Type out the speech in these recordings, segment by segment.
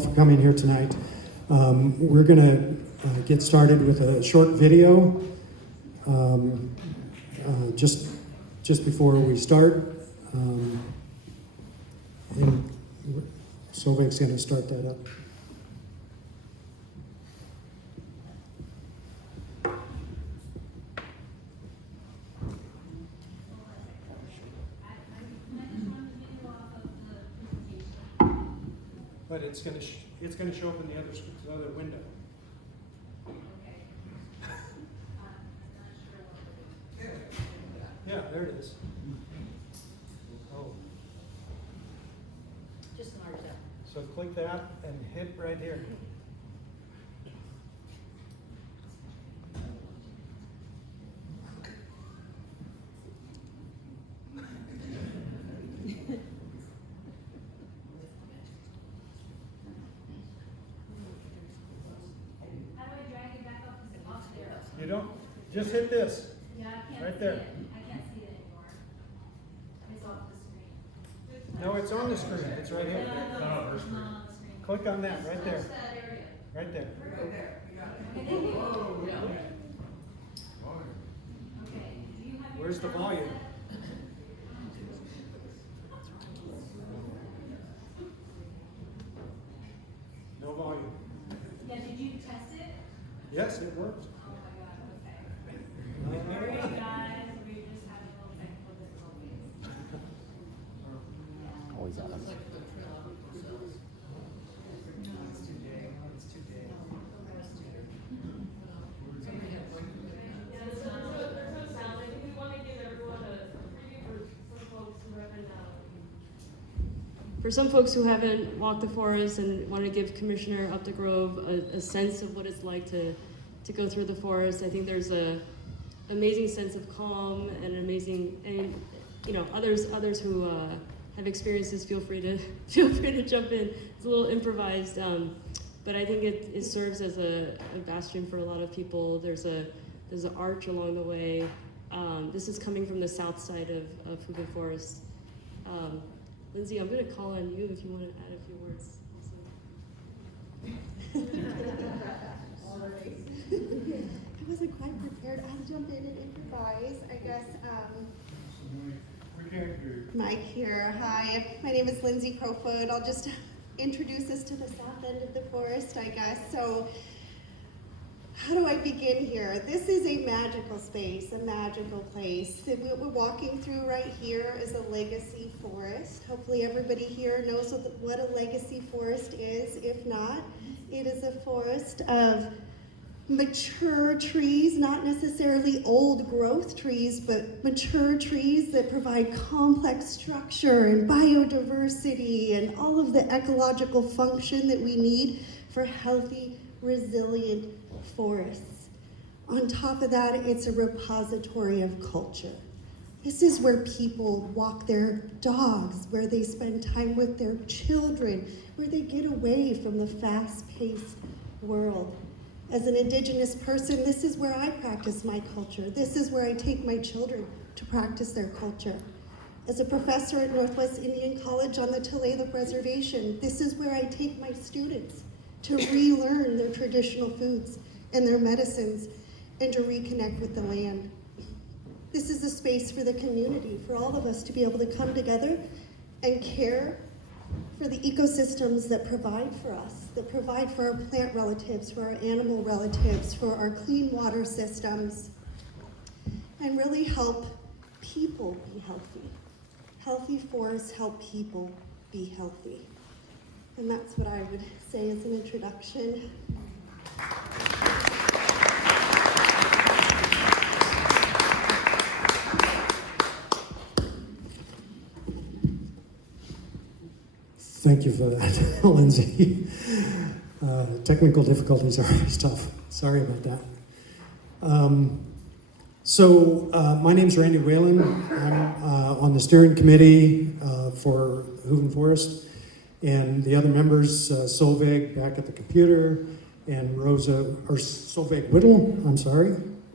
For coming here tonight. We're going to get started with a short video just before we start. And Solveig's going to start that up. But it's going to show up in the other window. Yeah, there it is. Oh. Just an art job. So click that and hit right here. You don't, just hit this. Yeah, I can't right see there. it. I can't see it anymore. It's off the screen. No, it's on the screen. It's right here. It's not on the screen. Click on that right there. Touch that area. Right there. Okay, thank you. Okay, do you have your Where's the sound volume? set? No volume. Yeah, did you test it? Yes, it worked. Oh my god, okay. Sorry guys, we just had a little technical difficulties. Always on. For some folks who haven't walked the forest and want to give Commissioner Upthegrove a sense of what it's like to go through the forest, I think there's a amazing sense of calm and others who have experiences feel free to jump in. It's a little improvised, but I think it serves as a bastion for a lot of people. There's an arch along the way. This is coming from the south side of Hooven Forest. Lindsay, I'm going to call on you if you want to add a few words also. I wasn't quite prepared. I'll jump in and improvise. I guess, Mike here. Hi, my name is Lindsay Crowfoot. I'll just introduce us to the south end of the forest, I guess. So, how do I begin here? This is a magical space, a magical place. What we're walking through right here is a legacy forest. Hopefully everybody here knows what a legacy forest is. If not, it is a forest of mature trees, not necessarily old growth trees, but mature trees that provide complex structure and biodiversity and all of the ecological function that we need for healthy, resilient forests. On top of that, it's a repository of culture. This is where people walk their dogs, where they spend time with their children, where they get away from the fast-paced world. As an Indigenous person, this is where I practice my culture. This is where I take my children to practice their culture. As a professor at Northwest Indian College on the Tulalip Reservation, this is where I take my students to relearn their traditional foods and their medicines and to reconnect with the land. This is a space for the community, for all of us to be able to come together and care for the ecosystems that provide for us, that provide for our plant relatives, for our animal relatives, for our clean water systems, and really help people be healthy. Healthy forests help people be healthy. And that's what I would say as an introduction. Thank you for that, Lindsay. Technical difficulties are always tough. Sorry about that. My name's Randy Whalen. I'm on the steering committee for Hooven Forest, and the other members, Solveig back at the computer, and Solveig Whittle,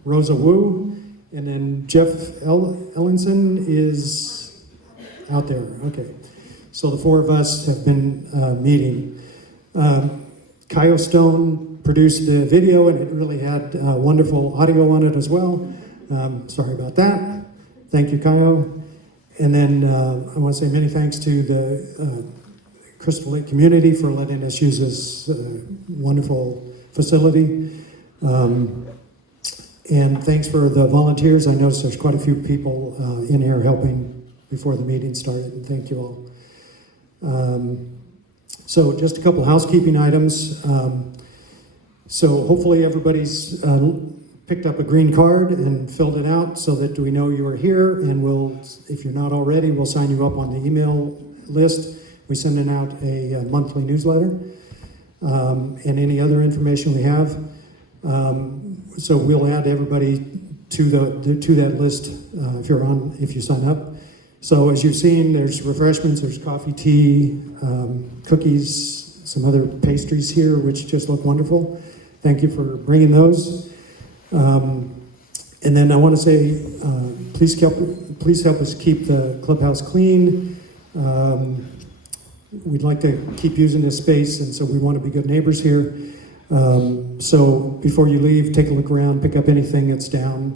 Rosa Wu, and then Jeff Ellinson is out there. Okay. So the four of us have been meeting. Kyle Stone produced the video, and it really had wonderful audio on it as well. Sorry about that. Thank you, Kyle. And then I want to say many thanks to the Crystal Lake community for letting us use this wonderful facility. And thanks for the volunteers. I noticed there's quite a few people in here helping before the meeting started, and thank you all. So just a couple housekeeping items. So hopefully everybody's picked up a green card and filled it out so that we know you are here, and we'll, if you're not already, we'll sign you up on the email list. We're sending out a monthly newsletter and any other information we have. So we'll add everybody to that list if you sign up. So as you've seen, there's refreshments, there's coffee, tea, cookies, some other pastries here, which just look wonderful. Thank you for bringing those. And then I want to say, please help us keep the clubhouse clean. We'd like to keep using this space, and so we want to be good neighbors here. So before you leave, take a look around, pick up anything that's down,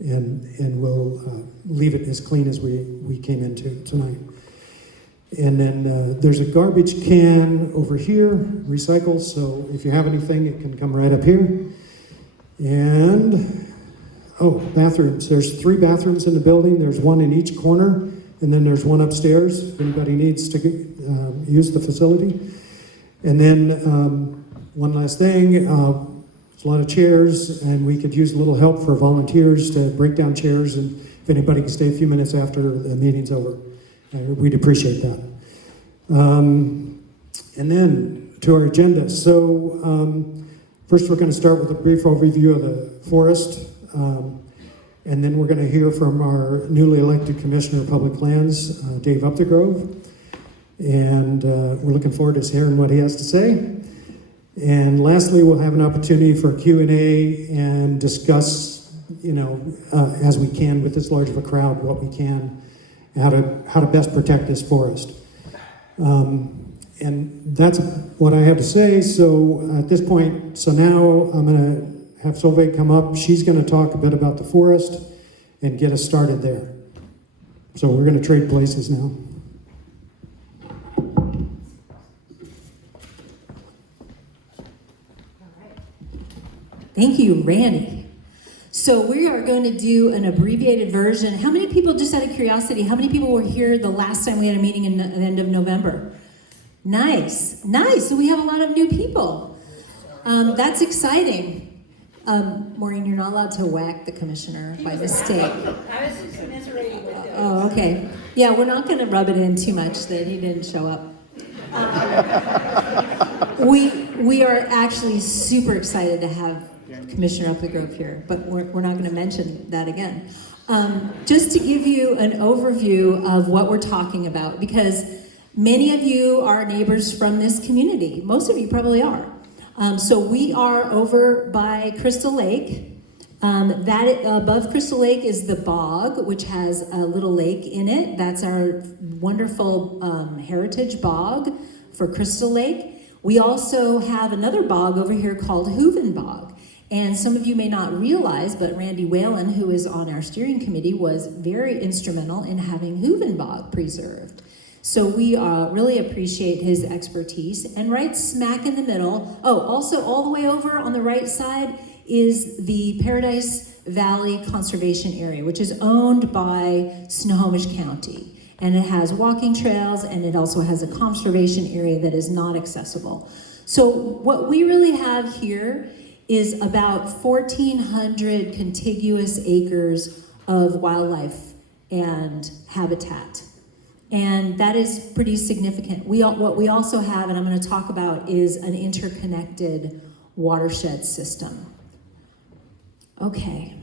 and we'll leave it as clean as we came into tonight. And then there's a garbage can over here, recycle, so if you have anything, it can come right up here. And, bathrooms. There's 3 bathrooms in the building. There's one in each corner, and then there's one upstairs if anybody needs to use the facility. And then one last thing, there's a lot of chairs, and we could use a little help for volunteers to break down chairs, and if anybody can stay a few minutes after the meeting's over, we'd appreciate that. And then to our agenda. So first we're going to start with a brief overview of the forest, and then we're going to hear from our newly elected Commissioner of Public Lands, Dave Upthegrove, and we're looking forward to hearing what he has to say. And lastly, we'll have an opportunity for Q&A and discuss, as we can with this large of a crowd, what we can, how to best protect this forest. And that's what I have to say. So at this point, now I'm going to have Solveig come up. She's going to talk a bit about the forest and get us started there. So we're going to trade places now. Thank you, Randy. So we are going to do an abbreviated version. How many people, just out of curiosity, how many people were here the last time we had a meeting at the end of November? Nice. So we have a lot of new people. That's exciting. Maureen, you're not allowed to whack the commissioner by mistake. I was just commiserating with it. Oh, okay. Yeah, we're not going to rub it in too much that he didn't show up. We are actually super excited to have Commissioner Upthegrove here, but we're not going to mention that again. Just to give you an overview of what we're talking about, because many of you are neighbors from this community. Most of you probably are. So we are over by Crystal Lake. That above Crystal Lake is the bog, which has a little lake in it. That's our wonderful heritage bog for Crystal Lake. We also have another bog over here called Hooven Bog. And some of you may not realize, but Randy Whalen, who is on our steering committee, was very instrumental in having Hooven Bog preserved. So we really appreciate his expertise. And right smack in the middle, also all the way over on the right side is the Paradise Valley Conservation Area, which is owned by Snohomish County. And it has walking trails, and it also has a conservation area that is not accessible. So what we really have here is about 1,400 contiguous acres of wildlife and habitat. And that is pretty significant. What we also have, and I'm going to talk about, is an interconnected watershed system. Okay.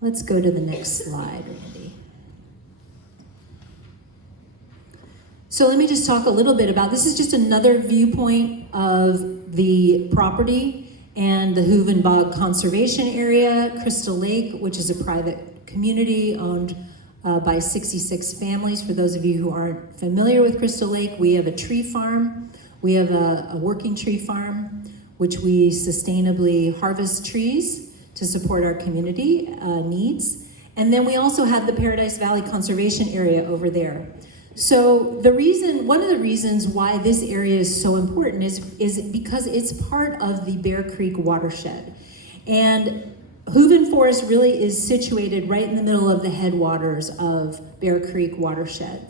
Let's go to the next slide, Randy. So let me just talk a little bit about, this is just another viewpoint of the property and the Hooven Bog Conservation Area, Crystal Lake, which is a private community owned by 66 families. For those of you who aren't familiar with Crystal Lake, we have a tree farm. We have a working tree farm, which we sustainably harvest trees to support our community needs. And then we also have the Paradise Valley Conservation Area over there. So one of the reasons why this area is so important is because it's part of the Bear Creek watershed. And Hooven Forest really is situated right in the middle of the headwaters of Bear Creek watershed.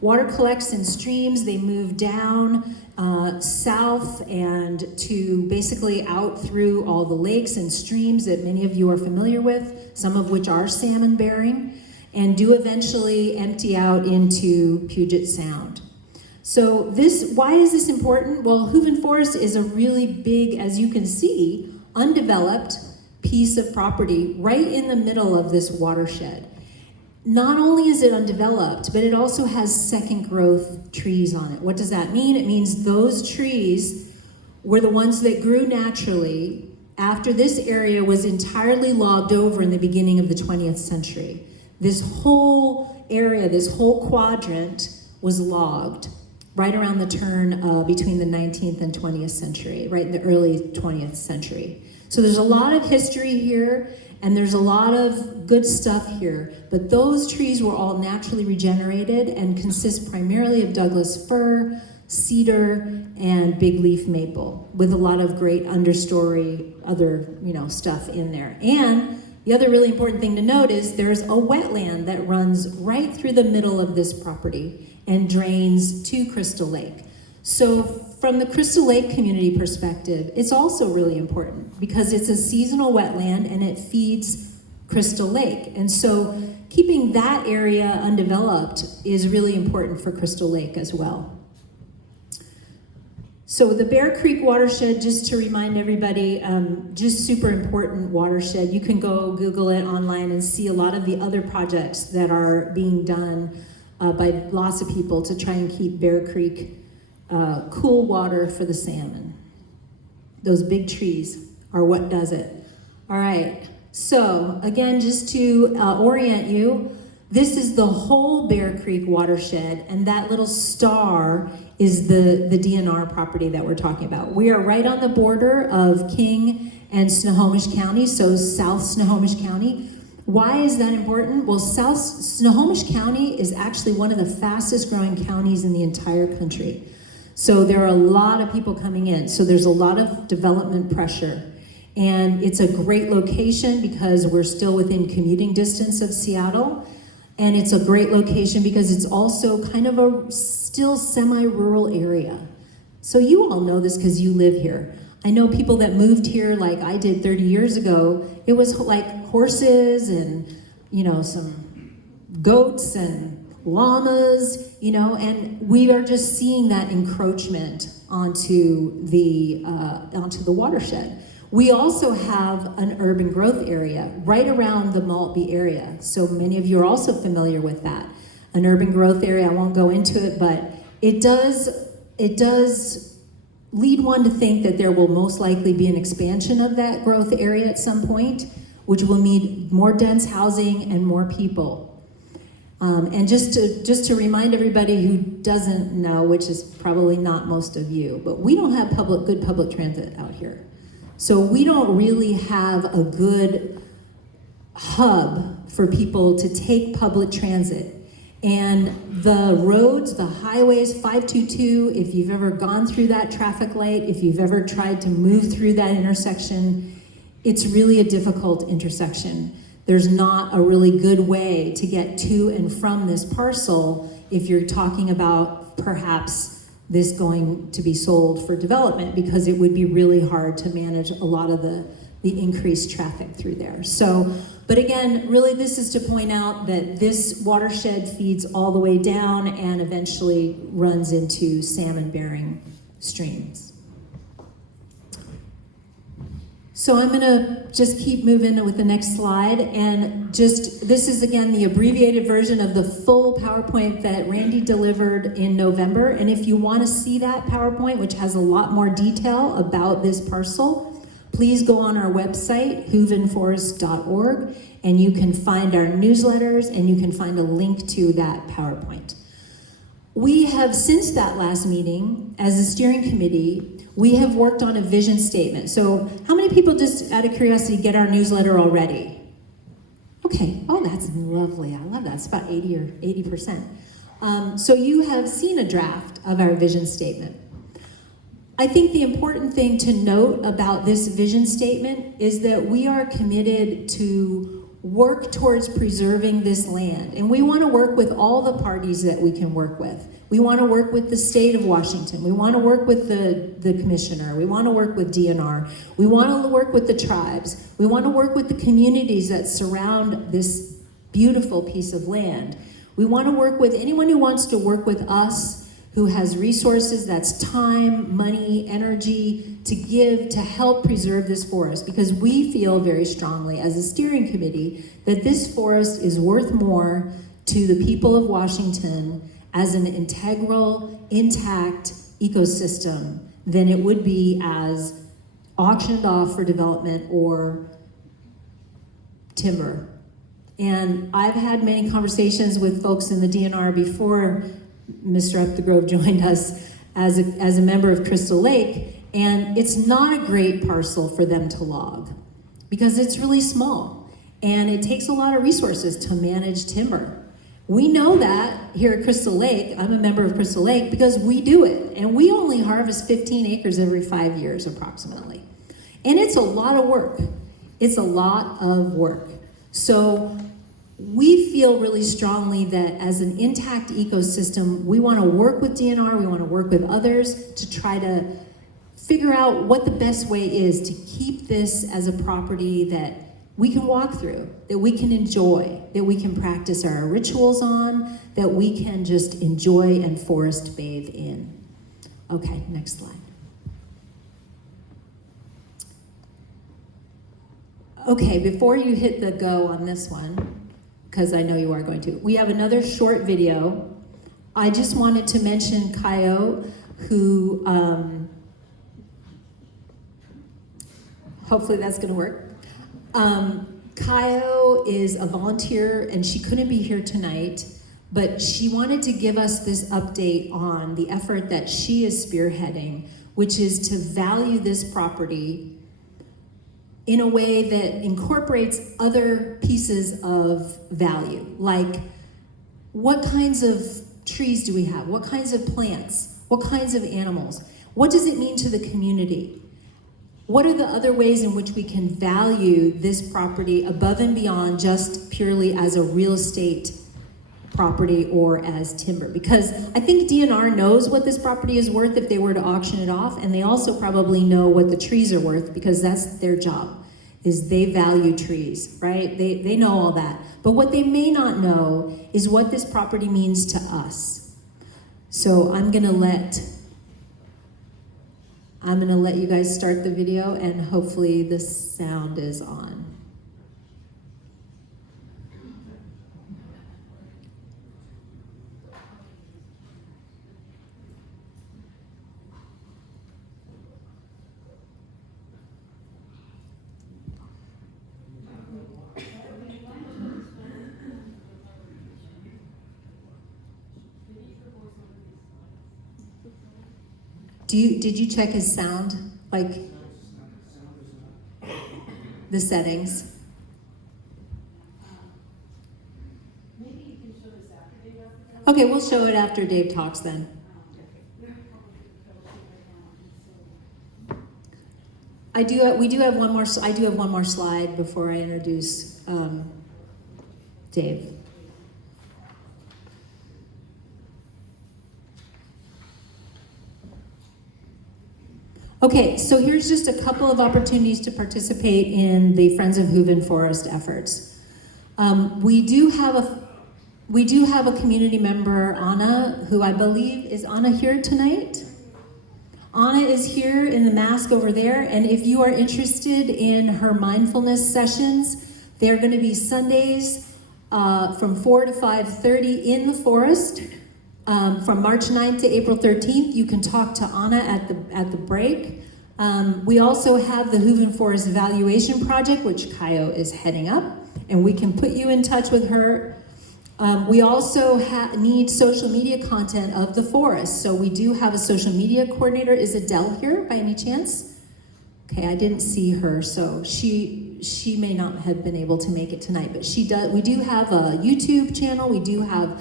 Water collects in streams. They move down south and to basically out through all the lakes and streams that many of you are familiar with, some of which are salmon bearing, and do eventually empty out into Puget Sound. So why is this important? Well, Hooven Forest is a really big, as you can see, undeveloped piece of property right in the middle of this watershed. Not only is it undeveloped, but it also has second growth trees on it. What does that mean? It means those trees were the ones that grew naturally after this area was entirely logged over in the beginning of the 20th century. This whole area, this whole quadrant was logged right around the turn between the 19th and 20th century, right in the early 20th century. So there's a lot of history here, and there's a lot of good stuff here, but those trees were all naturally regenerated and consist primarily of Douglas fir, cedar, and big leaf maple, with a lot of great understory, other stuff in there. And the other really important thing to note is there's a wetland that runs right through the middle of this property and drains to Crystal Lake. So from the Crystal Lake community perspective, it's also really important because it's a seasonal wetland and it feeds Crystal Lake. And so keeping that area undeveloped is really important for Crystal Lake as well. So the Bear Creek watershed, just to remind everybody, just super important watershed. You can go Google it online and see a lot of the other projects that are being done by lots of people to try and keep Bear Creek cool water for the salmon. Those big trees are what does it. All right, so again, just to orient you, this is the whole Bear Creek watershed, and that little star is the DNR property that we're talking about. We are right on the border of King and Snohomish County, so South Snohomish County. Why is that important? Well, South Snohomish County is actually one of the fastest growing counties in the entire country. So there are a lot of people coming in. So there's a lot of development pressure. And it's a great location because we're still within commuting distance of Seattle. And it's a great location because it's also kind of a still semi-rural area. So you all know this because you live here. I know people that moved here like I did 30 years ago. It was like horses and, some goats and llamas, and we are just seeing that encroachment onto the watershed. We also have an urban growth area right around the Maltby area. So many of you are also familiar with that. An urban growth area, I won't go into it, but it does lead one to think that there will most likely be an expansion of that growth area at some point, which will need more dense housing and more people. And just to remind everybody who doesn't know, which is probably not most of you, but we don't have good public transit out here. So we don't really have a good hub for people to take public transit. And the roads, the highways, 522, if you've ever gone through that traffic light, if you've ever tried to move through that intersection, it's really a difficult intersection. There's not a really good way to get to and from this parcel if you're talking about perhaps this going to be sold for development, because it would be really hard to manage a lot of the increased traffic through there. So, but again, really this is to point out that this watershed feeds all the way down and eventually runs into salmon-bearing streams. So I'm gonna just keep moving with the next slide, and this is again the abbreviated version of the full PowerPoint that Randy delivered in November. And if you wanna see that PowerPoint, which has a lot more detail about this parcel, please go on our website, hoovenforest.org, and you can find our newsletters and you can find a link to that PowerPoint. We have, since that last meeting, as a steering committee, we have worked on a vision statement. So how many people, just out of curiosity, get our newsletter already? Okay, oh, that's lovely. I love that. It's about 80%. So you have seen a draft of our vision statement. I think the important thing to note about this vision statement is that we are committed to work towards preserving this land. And we want to work with all the parties that we can work with. We want to work with the state of Washington. We want to work with the commissioner. We want to work with DNR. We want to work with the tribes. We want to work with the communities that surround this beautiful piece of land. We want to work with anyone who wants to work with us, who has resources, that's time, money, energy, to give to help preserve this forest, because we feel very strongly as a steering committee that this forest is worth more to the people of Washington as an integral, intact ecosystem than it would be as auctioned off for development or timber. And I've had many conversations with folks in the DNR before Mr. Upthegrove joined us as a member of Crystal Lake, and it's not a great parcel for them to log because it's really small and it takes a lot of resources to manage timber. We know that here at Crystal Lake. I'm a member of Crystal Lake because we do it, and we only harvest 15 acres every 5 years approximately. And it's a lot of work. It's a lot of work. So we feel really strongly that as an intact ecosystem, we want to work with DNR, we want to work with others to try to figure out what the best way is to keep this as a property that we can walk through, that we can enjoy, that we can practice our rituals on, that we can just enjoy and forest bathe in. Okay, next slide. Okay, before you hit the go on this one, because I know you are going to, we have another short video. I just wanted to mention Kaio, who, hopefully that's gonna work. Kaio is a volunteer and she couldn't be here tonight, but she wanted to give us this update on the effort that she is spearheading, which is to value this property in a way that incorporates other pieces of value, like what kinds of trees do we have? What kinds of plants? What kinds of animals? What does it mean to the community? What are the other ways in which we can value this property above and beyond just purely as a real estate property or as timber? Because I think DNR knows what this property is worth if they were to auction it off, and they also probably know what the trees are worth because that's their job, is they value trees, right? They know all that. But what they may not know is what this property means to us. So I'm gonna let you guys start the video, and hopefully the sound is on. Did you check his sound? Like the settings? Okay, we'll show it after Dave talks then. I do have one more slide before I introduce Dave. Okay, so here's just a couple of opportunities to participate in the Friends of Hooven Forest efforts. We do have a community member, Anna, who I believe, is Anna here tonight? Anna is here in the mask over there, and if you are interested in her mindfulness sessions, they're going to be Sundays from 4 to 5:30 in the forest. From March 9th to April 13th, you can talk to Anna at the break. We also have the Hooven Forest Evaluation Project, which Kaio is heading up, and we can put you in touch with her. We also need social media content of the forest, so we do have a social media coordinator. Is Adele here by any chance? Okay, I didn't see her, so she may not have been able to make it tonight, but she does. We do have a YouTube channel, we do have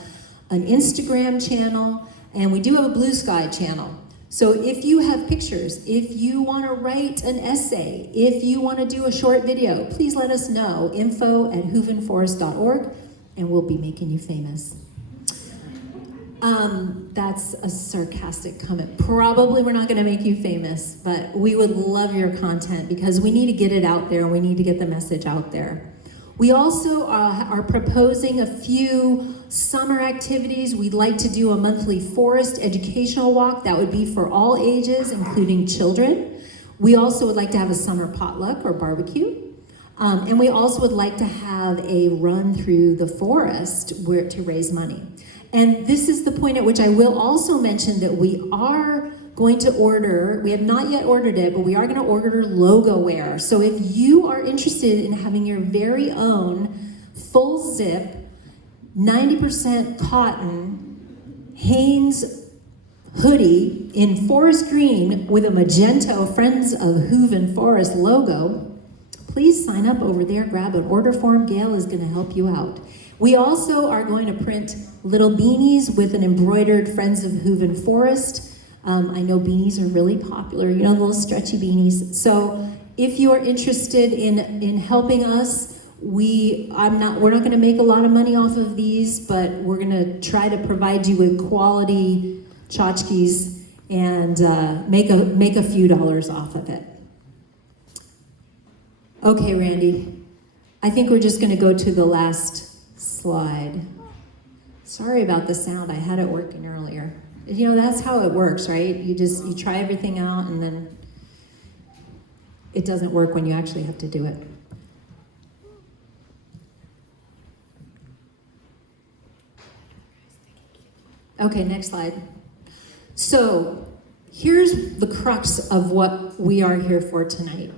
an Instagram channel, and we do have a Blue Sky channel. So if you have pictures, if you want to write an essay, if you want to do a short video, please let us know. info@hoovenforest.org, and we'll be making you famous. That's a sarcastic comment. Probably we're not going to make you famous, but we would love your content because we need to get it out there and we need to get the message out there. We also are proposing a few summer activities. We'd like to do a monthly forest educational walk. That would be for all ages, including children. We also would like to have a summer potluck or barbecue. And we also would like to have a run through the forest to raise money. And this is the point at which I will also mention that we are going to order, we have not yet ordered it, but we are going to order logo wear. So if you are interested in having your very own full zip, 90% cotton Hanes hoodie in forest green with a magenta Friends of Hooven Forest logo, please sign up over there, grab an order form. Gail is going to help you out. We also are going to print little beanies with an embroidered Friends of Hooven Forest. I know beanies are really popular, you know, little stretchy beanies. So if you are interested in helping us, we're not going to make a lot of money off of these, but we're going to try to provide you with quality tchotchkes and make a few dollars off of it. Okay, Randy, I think we're just going to go to the last slide. Sorry about the sound. I had it working earlier. You know, that's how it works, right? You try everything out and then it doesn't work when you actually have to do it. Okay, next slide. So here's the crux of what we are here for tonight.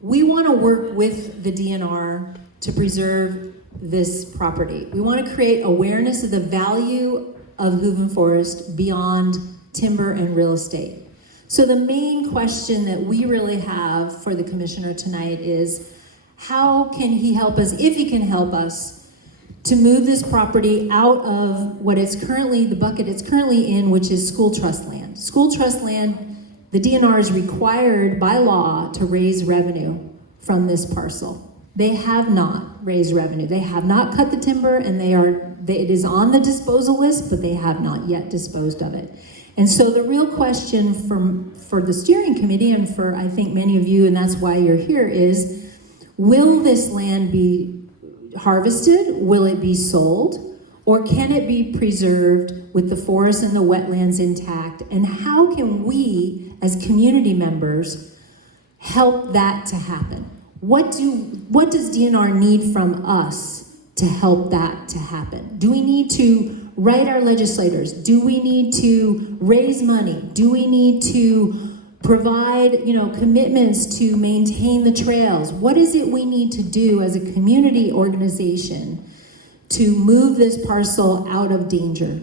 We want to work with the DNR to preserve this property. We want to create awareness of the value of Hooven Forest beyond timber and real estate. So the main question that we really have for the commissioner tonight is, how can he help us, if he can help us, to move this property out of what it's currently, the bucket it's currently in, which is school trust land. School trust land, the DNR is required by law to raise revenue from this parcel. They have not raised revenue. They have not cut the timber, and it is on the disposal list, but they have not yet disposed of it. And so the real question for the steering committee, and for I think many of you, and that's why you're here, is, will this land be harvested? Will it be sold? Or can it be preserved with the forest and the wetlands intact? And how can we, as community members, help that to happen? What does DNR need from us to help that to happen? Do we need to write our legislators? Do we need to raise money? Do we need to provide, commitments to maintain the trails? What is it we need to do as a community organization to move this parcel out of danger?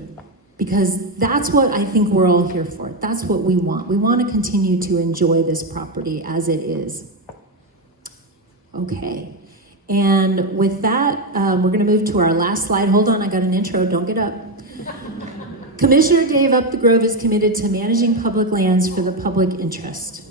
Because that's what I think we're all here for. That's what we want. We want to continue to enjoy this property as it is. Okay, and with that, we're going to move to our last slide. Hold on, I got an intro, don't get up. Commissioner Dave Upthegrove is committed to managing public lands for the public interest.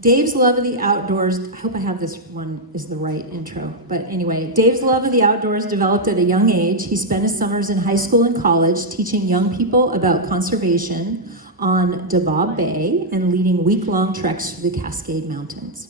Dave's love of the outdoors, I hope I have this one is the right intro, but anyway, Dave's love of the outdoors developed at a young age. He spent his summers in high school and college teaching young people about conservation on Dabaw Bay and leading week-long treks through the Cascade Mountains.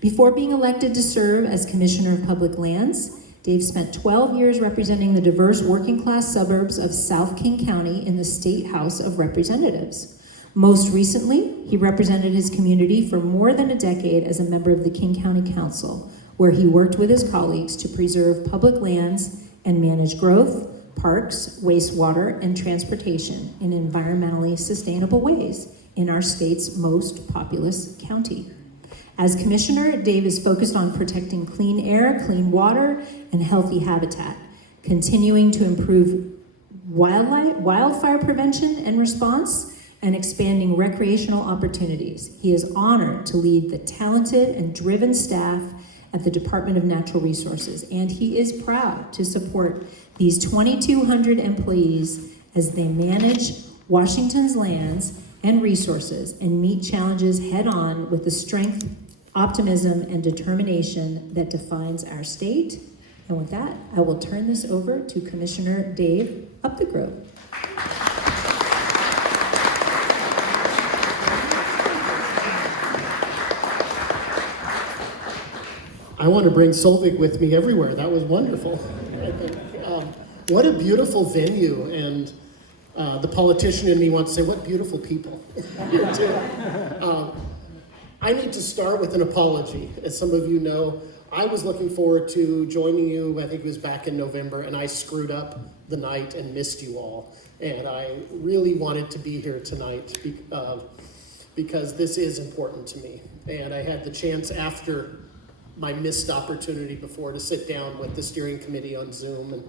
Before being elected to serve as Commissioner of Public Lands, Dave spent 12 years representing the diverse working-class suburbs of South King County in the State House of Representatives. Most recently, he represented his community for more than a decade as a member of the King County Council, where he worked with his colleagues to preserve public lands and manage growth, parks, wastewater, and transportation in environmentally sustainable ways, in our state's most populous county. As commissioner, Dave is focused on protecting clean air, clean water, and healthy habitat, continuing to improve wildfire prevention and response, and expanding recreational opportunities. He is honored to lead the talented and driven staff at the Department of Natural Resources, and he is proud to support these 2,200 employees as they manage Washington's lands and resources and meet challenges head-on with the strength, optimism, and determination that defines our state. And with that, I will turn this over to Commissioner Dave Upthegrove. I want to bring Solvig with me everywhere. That was wonderful. What a beautiful venue, and the politician in me wants to say, what beautiful people. I need to start with an apology. As some of you know, I was looking forward to joining you, I think it was back in November, and I screwed up the night and missed you all. And I really wanted to be here tonight because this is important to me. And I had the chance after my missed opportunity before to sit down with the steering committee on Zoom. And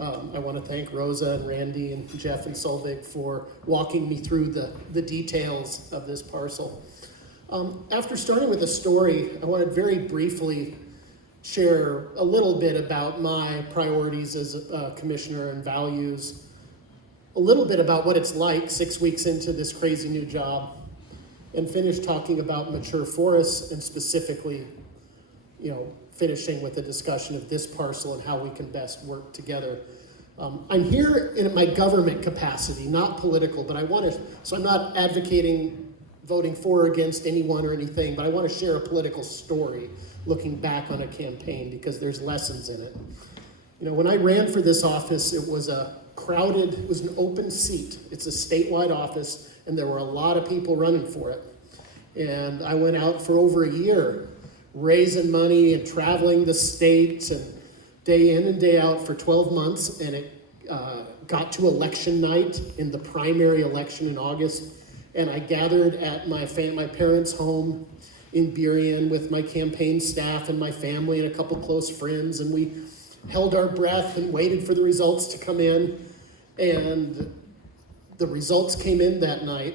I want to thank Rosa and Randy and Jeff and Solvig for walking me through the details of this parcel. After starting with a story, I want to very briefly share a little bit about my priorities as a commissioner and values, a little bit about what it's like 6 weeks into this crazy new job, and finish talking about mature forests and specifically, finishing with a discussion of this parcel and how we can best work together. I'm here in my government capacity, not political, but so I'm not advocating voting for or against anyone or anything, but I want to share a political story looking back on a campaign because there's lessons in it. When I ran for this office, it was an open seat. It's a statewide office, and there were a lot of people running for it. And I went out for over a year, raising money and traveling the state and day in and day out for 12 months, and it got to election night in the primary election in August, and I gathered at my parents' home in Burien with my campaign staff and my family and a couple close friends, and we held our breath and waited for the results to come in, and the results came in that night.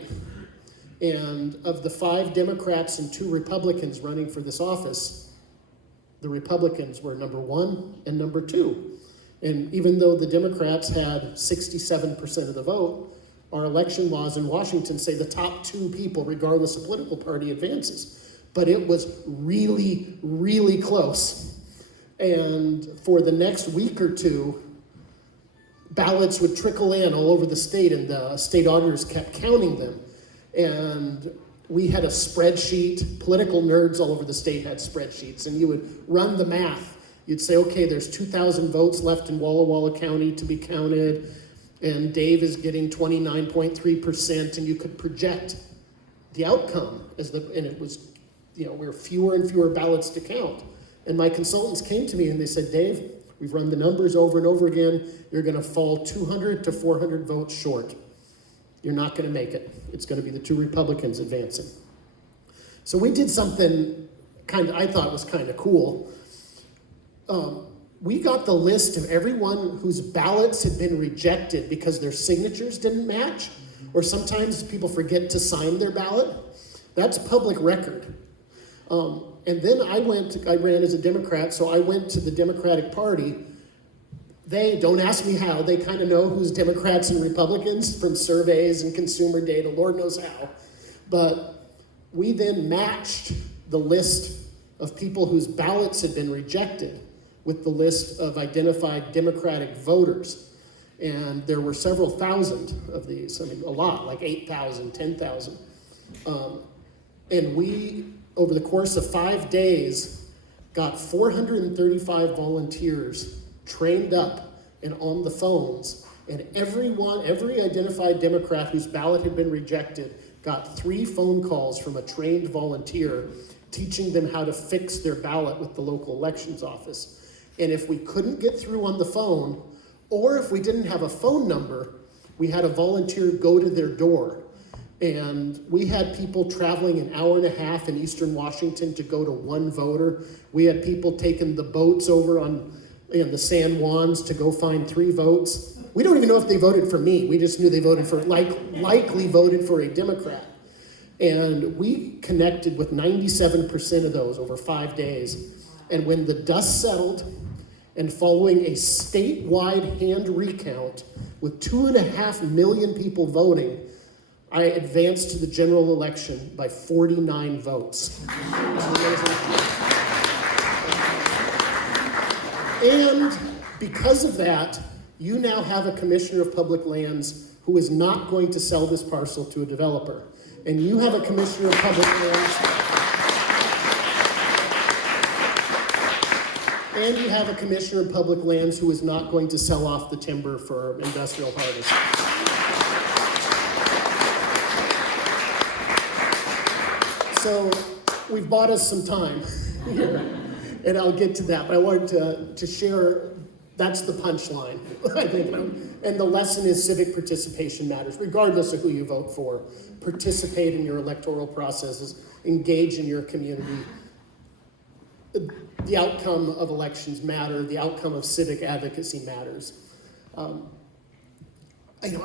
And of the 5 Democrats and 2 Republicans running for this office, the Republicans were number 1 and number 2. And even though the Democrats had 67% of the vote, our election laws in Washington say the top 2 people, regardless of political party, advances. But it was really, really close. And for the next week or two, ballots would trickle in all over the state, and the state auditors kept counting them. And we had a spreadsheet. Political nerds all over the state had spreadsheets, and you would run the math. You'd say, okay, there's 2,000 votes left in Walla Walla County to be counted, and Dave is getting 29.3%, and you could project the outcome and it was, we were fewer and fewer ballots to count. And my consultants came to me and they said, Dave, we've run the numbers over and over again. You're going to fall 200 to 400 votes short. You're not going to make it. It's going to be the 2 Republicans advancing. So we did something I thought was kind of cool. We got the list of everyone whose ballots had been rejected because their signatures didn't match, or sometimes people forget to sign their ballot. That's public record. And then I ran as a Democrat, so I went to the Democratic Party. They, don't ask me how, they kind of know who's Democrats and Republicans from surveys and consumer data, Lord knows how. But we then matched the list of people whose ballots had been rejected with the list of identified Democratic voters. And there were several thousand of these, a lot, like 8,000, 10,000. And we, over the course of 5 days, got 435 volunteers trained up and on the phones, and every identified Democrat whose ballot had been rejected got 3 phone calls from a trained volunteer teaching them how to fix their ballot with the local elections office. And if we couldn't get through on the phone, or if we didn't have a phone number, we had a volunteer go to their door And we had people traveling an hour and a half in eastern Washington to go to one voter. We had people taking the boats over in the San Juans to go find 3 votes. We don't even know if they voted for me. We just knew they voted for, likely voted for a Democrat. And we connected with 97% of those over 5 days. And when the dust settled, and following a statewide hand recount with 2.5 million people voting, I advanced to the general election by 49 votes. And because of that, you now have a commissioner of public lands who is not going to sell this parcel to a developer. And you have a commissioner of public lands. And you have a commissioner of public lands who is not going to sell off the timber for industrial harvest. So we've bought us some time here, and I'll get to that, but I wanted to share, that's the punchline, I think. And the lesson is civic participation matters, regardless of who you vote for. Participate in your electoral processes, engage in your community. The outcome of elections matter, the outcome of civic advocacy matters.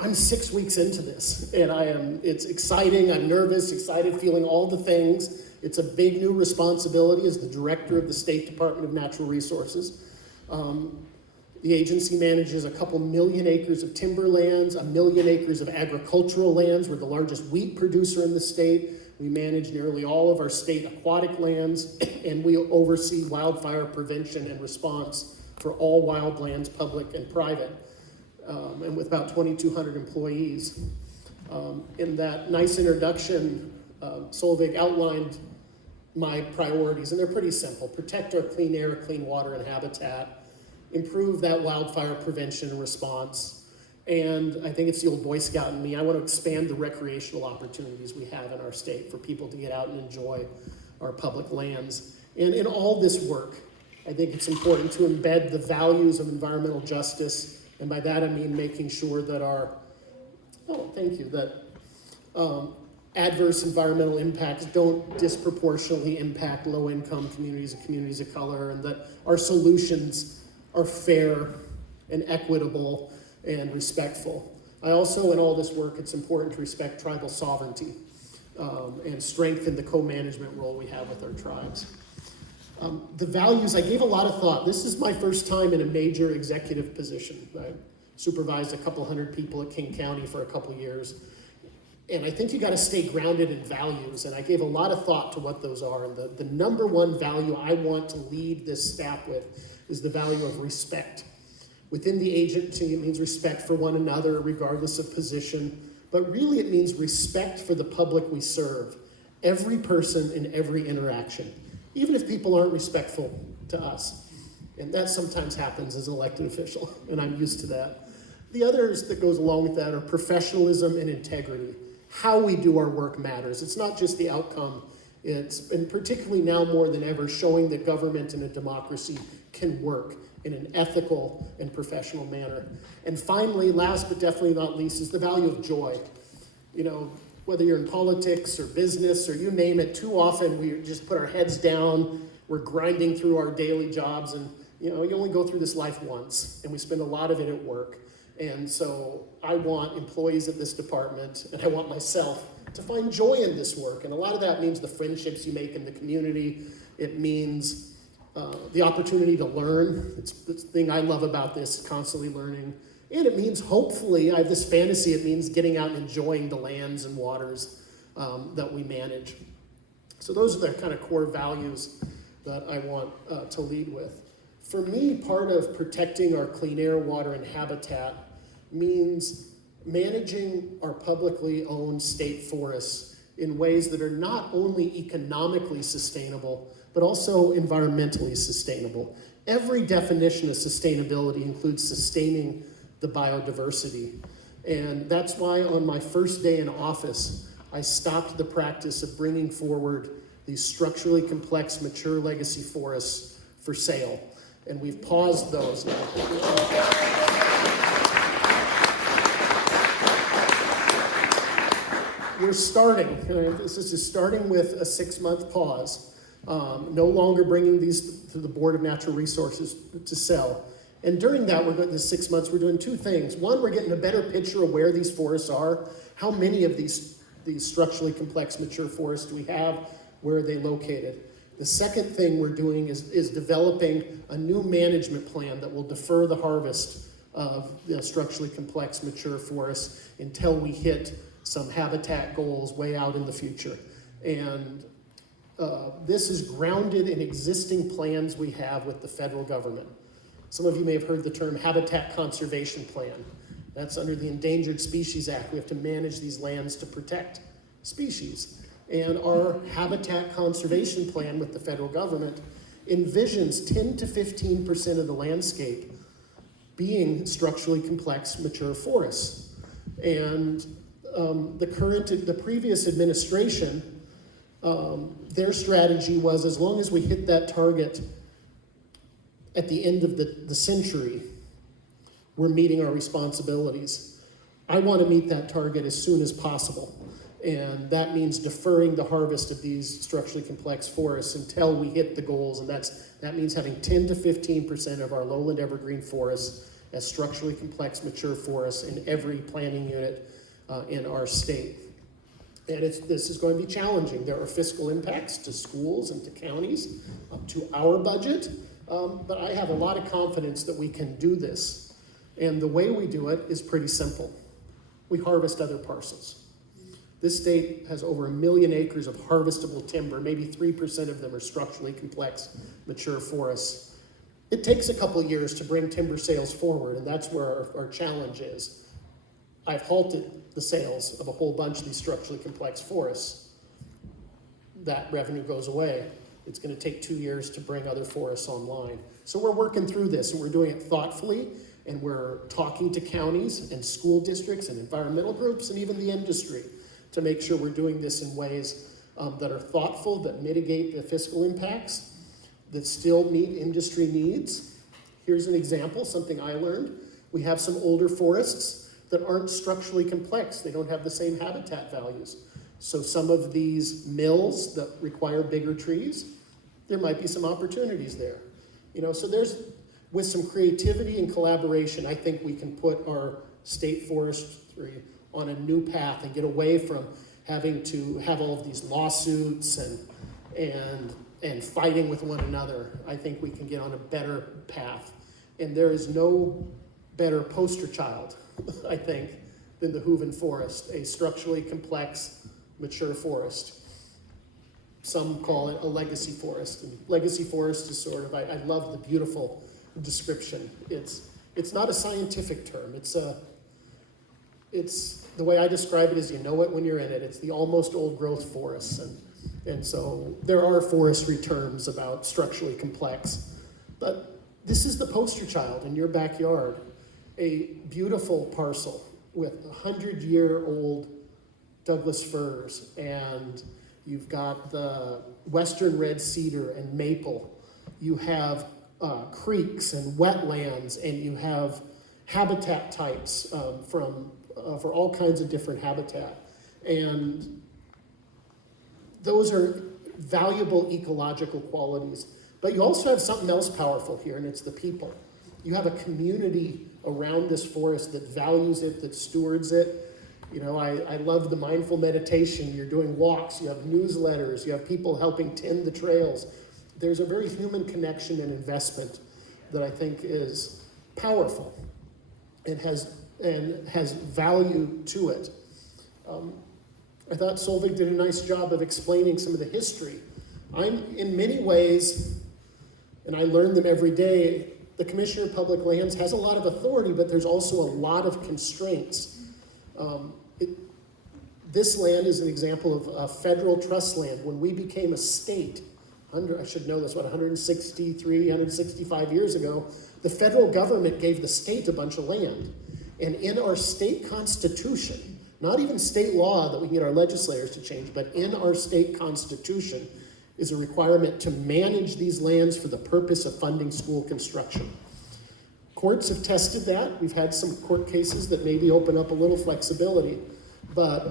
I'm 6 weeks into this, and it's exciting, I'm nervous, excited, feeling all the things. It's a big new responsibility as the director of the State Department of Natural Resources. The agency manages a couple million acres of timberlands, 1 million acres of agricultural lands. We're the largest wheat producer in the state. We manage nearly all of our state aquatic lands, and we oversee wildfire prevention and response for all wildlands, public and private. And with about 2,200 employees. In that nice introduction, Solveig outlined my priorities, and they're pretty simple. Protect our clean air, clean water, and habitat. Improve that wildfire prevention and response. And I think it's the old Boy Scout in me. I want to expand the recreational opportunities we have in our state for people to get out and enjoy our public lands. And in all this work, I think it's important to embed the values of environmental justice. And by that I mean making sure that adverse environmental impacts don't disproportionately impact low-income communities and communities of color, and that our solutions are fair and equitable and respectful. I also, in all this work, it's important to respect tribal sovereignty and strengthen the co-management role we have with our tribes. The values, I gave a lot of thought. This is my first time in a major executive position. I supervised a couple hundred people at King County for a couple years. And I think you got to stay grounded in values. And I gave a lot of thought to what those are. And the number one value I want to lead this staff with is the value of respect. Within the agency, it means respect for one another, regardless of position. But really, it means respect for the public we serve. Every person in every interaction. Even if people aren't respectful to us. And that sometimes happens as an elected official, and I'm used to that. The others that goes along with that are professionalism and integrity. How we do our work matters. It's not just the outcome. It's, and particularly now more than ever, showing that government in a democracy can work in an ethical and professional manner. And finally, last but definitely not least, is the value of joy. Whether you're in politics or business or you name it, too often we just put our heads down, we're grinding through our daily jobs, and you only go through this life once, and we spend a lot of it at work. And so I want employees at this department, and I want myself to find joy in this work. And a lot of that means the friendships you make in the community. It means the opportunity to learn. It's the thing I love about this, constantly learning. And it means, hopefully, I have this fantasy, it means getting out and enjoying the lands and waters that we manage. So those are the kind of core values that I want to lead with. For me, part of protecting our clean air, water, and habitat means managing our publicly owned state forests in ways that are not only economically sustainable, but also environmentally sustainable. Every definition of sustainability includes sustaining the biodiversity. And that's why on my first day in office, I stopped the practice of bringing forward these structurally complex mature legacy forests for sale. And we've paused those now. we're starting, this is starting with a 6-month pause, no longer bringing these to the Board of Natural Resources to sell. And during that, the 6 months, we're doing two things. One, we're getting a better picture of where these forests are, how many of these structurally complex mature forests do we have, where are they located. The second thing we're doing is developing a new management plan that will defer the harvest of structurally complex mature forests until we hit some habitat goals way out in the future. And this is grounded in existing plans we have with the federal government. Some of you may have heard the term Habitat Conservation Plan. That's under the Endangered Species Act. We have to manage these lands to protect species. And our Habitat Conservation Plan with the federal government envisions 10 to 15% of the landscape being structurally complex mature forests. And the previous administration, their strategy was, as long as we hit that target at the end of the century, we're meeting our responsibilities. I want to meet that target as soon as possible. And that means deferring the harvest of these structurally complex forests until we hit the goals. And that means having 10 to 15% of our lowland evergreen forests as structurally complex mature forests in every planning unit in our state. And this is going to be challenging. There are fiscal impacts to schools and to counties, to our budget, but I have a lot of confidence that we can do this. And the way we do it is pretty simple. We harvest other parcels. This state has over 1 million acres of harvestable timber. Maybe 3% of them are structurally complex mature forests. It takes a couple years to bring timber sales forward, and that's where our challenge is. I've halted the sales of a whole bunch of these structurally complex forests. That revenue goes away. It's going to take 2 years to bring other forests online. So we're working through this, and we're doing it thoughtfully, and we're talking to counties and school districts and environmental groups and even the industry to make sure we're doing this in ways that are thoughtful, that mitigate the fiscal impacts, that still meet industry needs. Here's an example, something I learned. We have some older forests that aren't structurally complex. They don't have the same habitat values. So some of these mills that require bigger trees, there might be some opportunities there. So with some creativity and collaboration, I think we can put our state forestry on a new path and get away from having to have all of these lawsuits and fighting with one another. I think we can get on a better path. And there is no better poster child, I think, than the Hooven Forest, a structurally complex, mature forest. Some call it a legacy forest. And legacy forest is sort of, I love the beautiful description. It's not a scientific term. It's the way I describe it is you know it when you're in it. It's the almost old growth forests. And so there are forestry terms about structurally complex, but this is the poster child in your backyard. A beautiful parcel with 100-year-old Douglas firs, and you've got the western red cedar and maple. You have creeks and wetlands, and you have habitat types for all kinds of different habitat. And those are valuable ecological qualities. But you also have something else powerful here, and it's the people. You have a community around this forest that values it, that stewards it. I love the mindful meditation. You're doing walks, you have newsletters, you have people helping tend the trails. There's a very human connection and investment that I think is powerful and has value to it. I thought Solveig did a nice job of explaining some of the history. I'm, in many ways, and I learn them every day, the Commissioner of Public Lands has a lot of authority, but there's also a lot of constraints. This land is an example of federal trust land. When we became a state, I should know this, 163, 165 years ago, the federal government gave the state a bunch of land. And in our state constitution, not even state law that we can get our legislators to change, but in our state constitution is a requirement to manage these lands for the purpose of funding school construction. Courts have tested that. We've had some court cases that maybe open up a little flexibility, but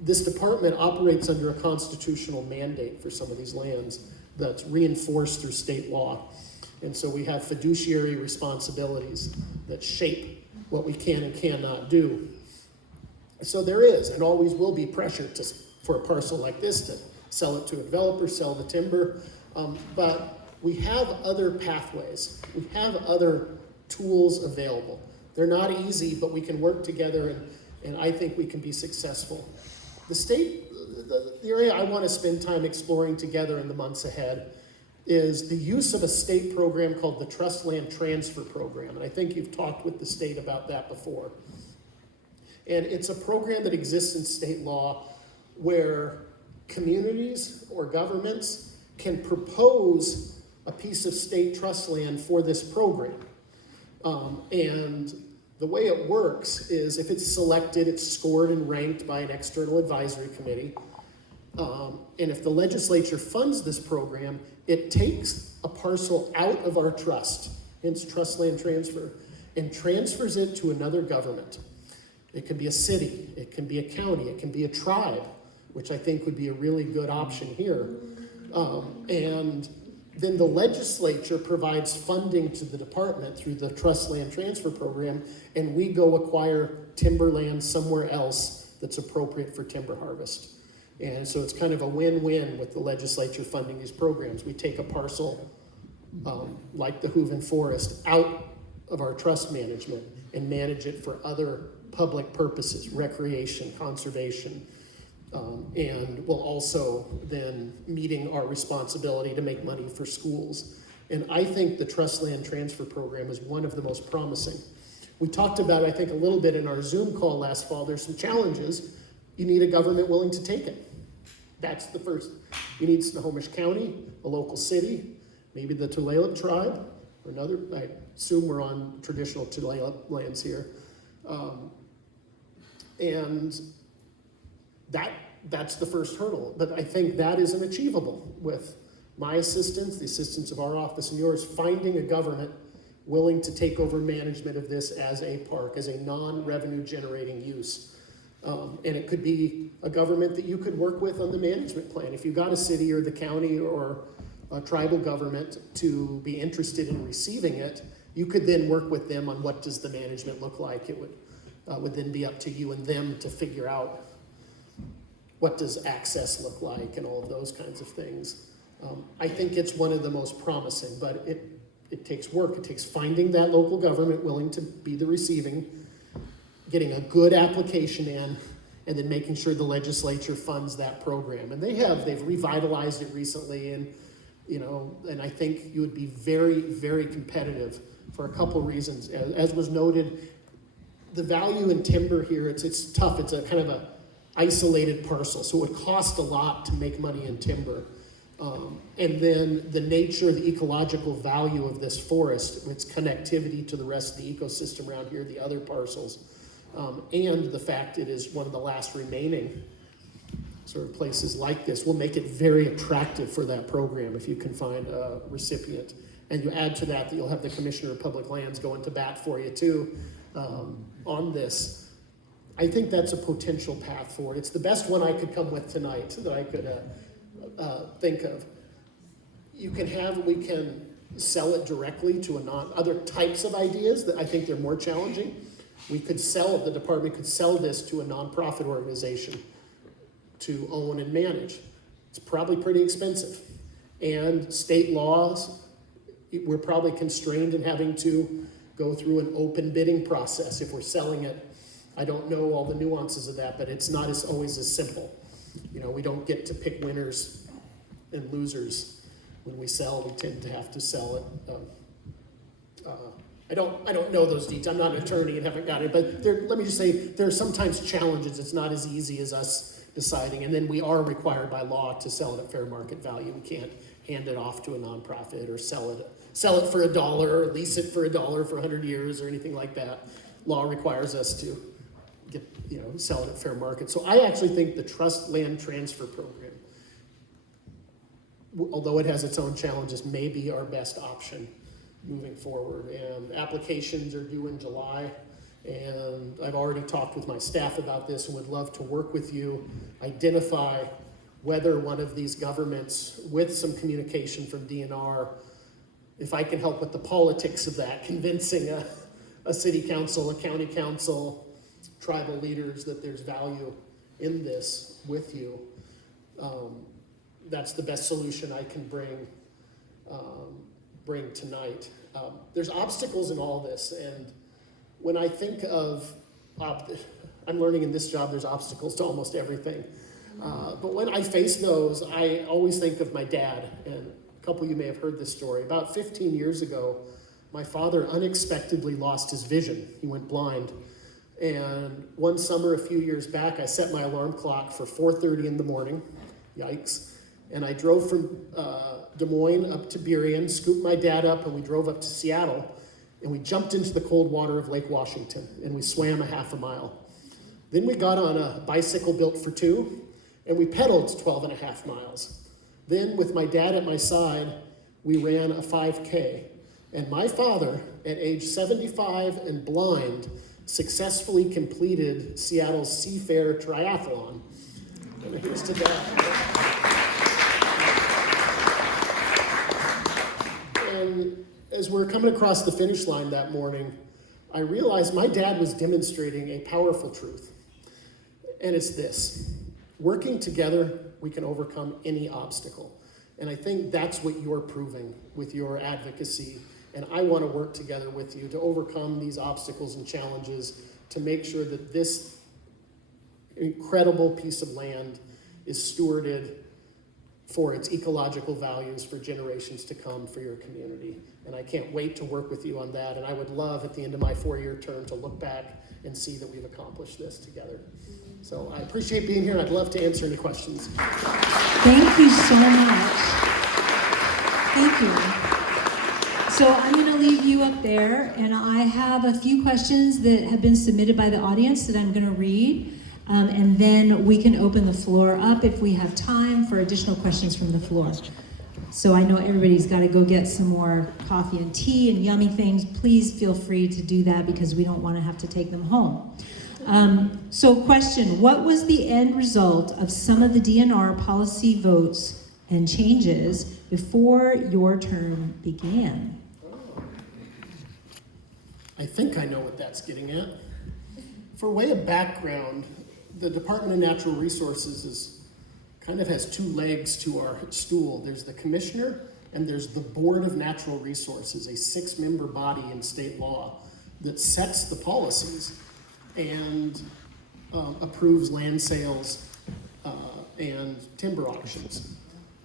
this department operates under a constitutional mandate for some of these lands that's reinforced through state law. And so we have fiduciary responsibilities that shape what we can and cannot do. So there is and always will be pressure for a parcel like this to sell it to a developer, sell the timber. But we have other pathways. We have other tools available. They're not easy, but we can work together, and I think we can be successful. The state, the area I want to spend time exploring together in the months ahead is the use of a state program called the Trust Land Transfer Program. And I think you've talked with the state about that before. And it's a program that exists in state law where communities or governments can propose a piece of state trust land for this program. And the way it works is if it's selected, it's scored and ranked by an external advisory committee. And if the legislature funds this program, it takes a parcel out of our trust, hence trust land transfer, and transfers it to another government. It can be a city, it can be a county, it can be a tribe, which I think would be a really good option here. And then the legislature provides funding to the department through the Trust Land Transfer Program, and we go acquire timberland somewhere else that's appropriate for timber harvest. And so it's kind of a win-win with the legislature funding these programs. We take a parcel like the Hooven Forest out of our trust management and manage it for other public purposes, recreation, conservation, and we'll also then meeting our responsibility to make money for schools. And I think the Trust Land Transfer Program is one of the most promising. We talked about, I think, a little bit in our Zoom call last fall. There's some challenges. You need a government willing to take it. That's the first. You need Snohomish County, a local city, maybe the Tulalip tribe, or another. I assume we're on traditional Tulalip lands here. And that's the first hurdle. But I think that isn't achievable with my assistance, the assistance of our office and yours, finding a government willing to take over management of this as a park, as a non-revenue generating use. And it could be a government that you could work with on the management plan. If you got a city or the county or a tribal government to be interested in receiving it, you could then work with them on what does the management look like. It would then be up to you and them to figure out what does access look like and all of those kinds of things. I think it's one of the most promising, but it takes work. It takes finding that local government willing to be the receiving, getting a good application in, and then making sure the legislature funds that program. And they've revitalized it recently, and and I think you would be very, very competitive for a couple reasons. As was noted, the value in timber here, it's tough. It's a kind of a isolated parcel, so it would cost a lot to make money in timber. And then the nature, the ecological value of this forest, its connectivity to the rest of the ecosystem around here, the other parcels, and the fact it is one of the last remaining sort of places like this will make it very attractive for that program if you can find a recipient. And you add to that you'll have the Commissioner of Public Lands going to bat for you too on this. I think that's a potential path forward. It's the best one I could come with tonight that I could think of. We can sell it directly to other types of ideas that I think they're more challenging. The department could sell this to a nonprofit organization to own and manage. It's probably pretty expensive. And state laws, we're probably constrained in having to go through an open bidding process if we're selling it. I don't know all the nuances of that, but it's not always as simple. We don't get to pick winners and losers when we sell. We tend to have to sell it. I don't know those details. I'm not an attorney and haven't got it, but let me just say there are sometimes challenges. It's not as easy as us deciding, and then we are required by law to sell it at fair market value. We can't hand it off to a nonprofit or sell it for $1 or lease it for $1 for 100 years or anything like that. Law requires us to sell it at fair market. So I actually think the Trust Land Transfer Program, although it has its own challenges, may be our best option moving forward. And applications are due in July, And I've already talked with my staff about this and would love to work with you, identify whether one of these governments, with some communication from DNR, if I can help with the politics of that, convincing a city council, a county council, tribal leaders that there's value in this with you. That's the best solution I can bring tonight. There's obstacles in all this, and when I think of, I'm learning in this job there's obstacles to almost everything. But when I face those, I always think of my dad, and a couple of you may have heard this story. About 15 years ago, my father unexpectedly lost his vision. He went blind. And one summer a few years back, I set my alarm clock for 4:30 in the morning. Yikes. And I drove from Des Moines up to Burien, scooped my dad up, and we drove up to Seattle. And we jumped into the cold water of Lake Washington, and we swam a half a mile. Then we got on a bicycle built for two, and we pedaled 12 and a half miles. Then, with my dad at my side, we ran a 5K. And my father, at age 75 and blind, successfully completed Seattle's Seafair Triathlon. And here's to that. And as we're coming across the finish line that morning, I realized my dad was demonstrating a powerful truth. And it's this: working together, we can overcome any obstacle. And I think that's what you're proving with your advocacy. And I want to work together with you to overcome these obstacles and challenges to make sure that this incredible piece of land is stewarded for its ecological values for generations to come for your community. And I can't wait to work with you on that. And I would love at the end of my 4-year term to look back and see that we've accomplished this together. So I appreciate being here, and I'd love to answer any questions. Thank you so much. Thank you. So I'm going to leave you up there, and I have a few questions that have been submitted by the audience that I'm going to read. And then we can open the floor up if we have time for additional questions from the floor. So I know everybody's got to go get some more coffee and tea and yummy things. Please feel free to do that because we don't want to have to take them home. So question, what was the end result of some of the DNR policy votes and changes before your term began? I think I know what that's getting at. For way of background, the Department of Natural Resources kind of has two legs to our stool. There's the commissioner and there's the Board of Natural Resources, a 6-member body in state law that sets the policies and approves land sales and timber auctions.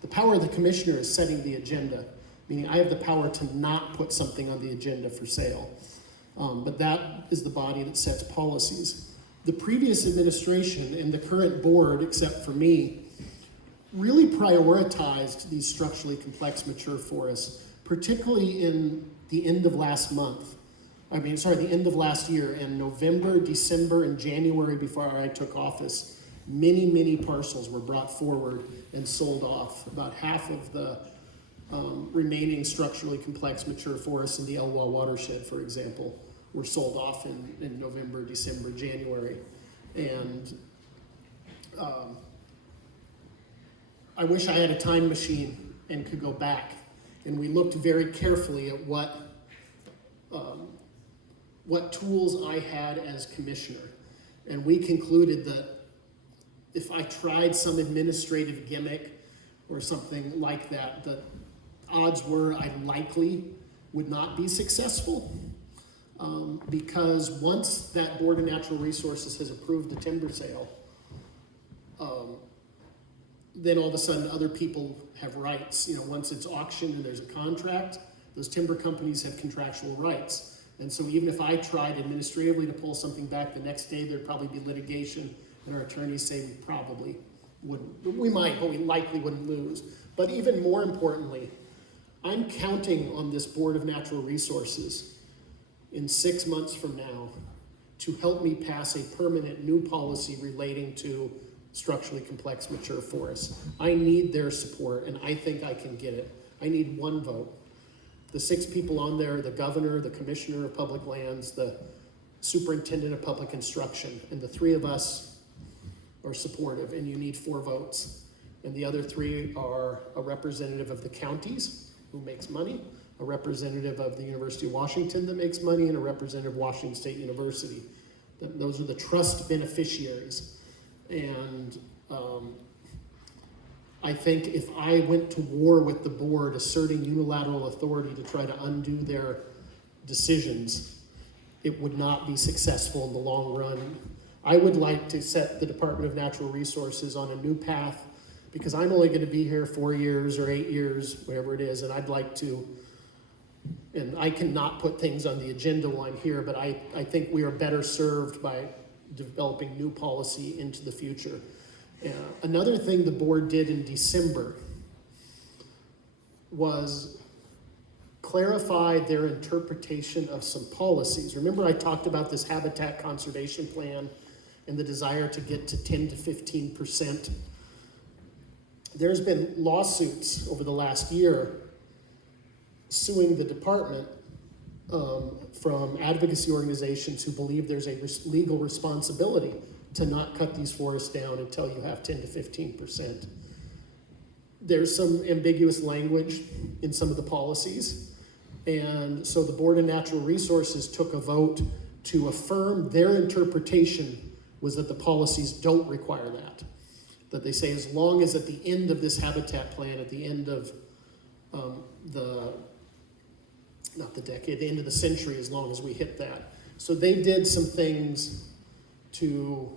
The power of the commissioner is setting the agenda, meaning I have the power to not put something on the agenda for sale. But that is the body that sets policies. The previous administration and the current board, except for me, really prioritized these structurally complex mature forests, particularly in the end of last year, and November, December, and January before I took office, many parcels were brought forward and sold off. About half of the remaining structurally complex mature forests in the Elwha watershed, for example, were sold off in November, December, January. And I wish I had a time machine and could go back. And we looked very carefully at what tools I had as commissioner. And we concluded that if I tried some administrative gimmick or something like that, the odds were I likely would not be successful. Because once that Board of Natural Resources has approved the timber sale, then all of a sudden other people have rights. Once it's auctioned and there's a contract, those timber companies have contractual rights. And so even if I tried administratively to pull something back the next day, there'd probably be litigation, and our attorneys say we probably wouldn't. We might, but we likely wouldn't lose. But even more importantly, I'm counting on this Board of Natural Resources in 6 months from now to help me pass a permanent new policy relating to structurally complex mature forests. I need their support, and I think I can get it. I need one vote. The 6 people on there, the governor, the commissioner of public lands, the superintendent of public instruction, and the three of us are supportive, and you need 4 votes. And the other 3 are a representative of the counties who makes money, a representative of the University of Washington that makes money, and a representative of Washington State University. Those are the trust beneficiaries. And I think if I went to war with the board asserting unilateral authority to try to undo their decisions, it would not be successful in the long run. I would like to set the Department of Natural Resources on a new path, because I'm only going to be here 4 years or 8 years, whatever it is, and I'd like to, and I cannot put things on the agenda while I'm here, but I think we are better served by developing new policy into the future. Another thing the board did in December was clarify their interpretation of some policies. Remember I talked about this habitat conservation plan and the desire to get to 10 to 15%. There's been lawsuits over the last year suing the department from advocacy organizations who believe there's a legal responsibility to not cut these forests down until you have 10 to 15%. There's some ambiguous language in some of the policies, and so the Board of Natural Resources took a vote to affirm their interpretation was that the policies don't require that. That they say as long as at the end of this habitat plan, at the end of not the decade, the end of the century, as long as we hit that. So they did some things to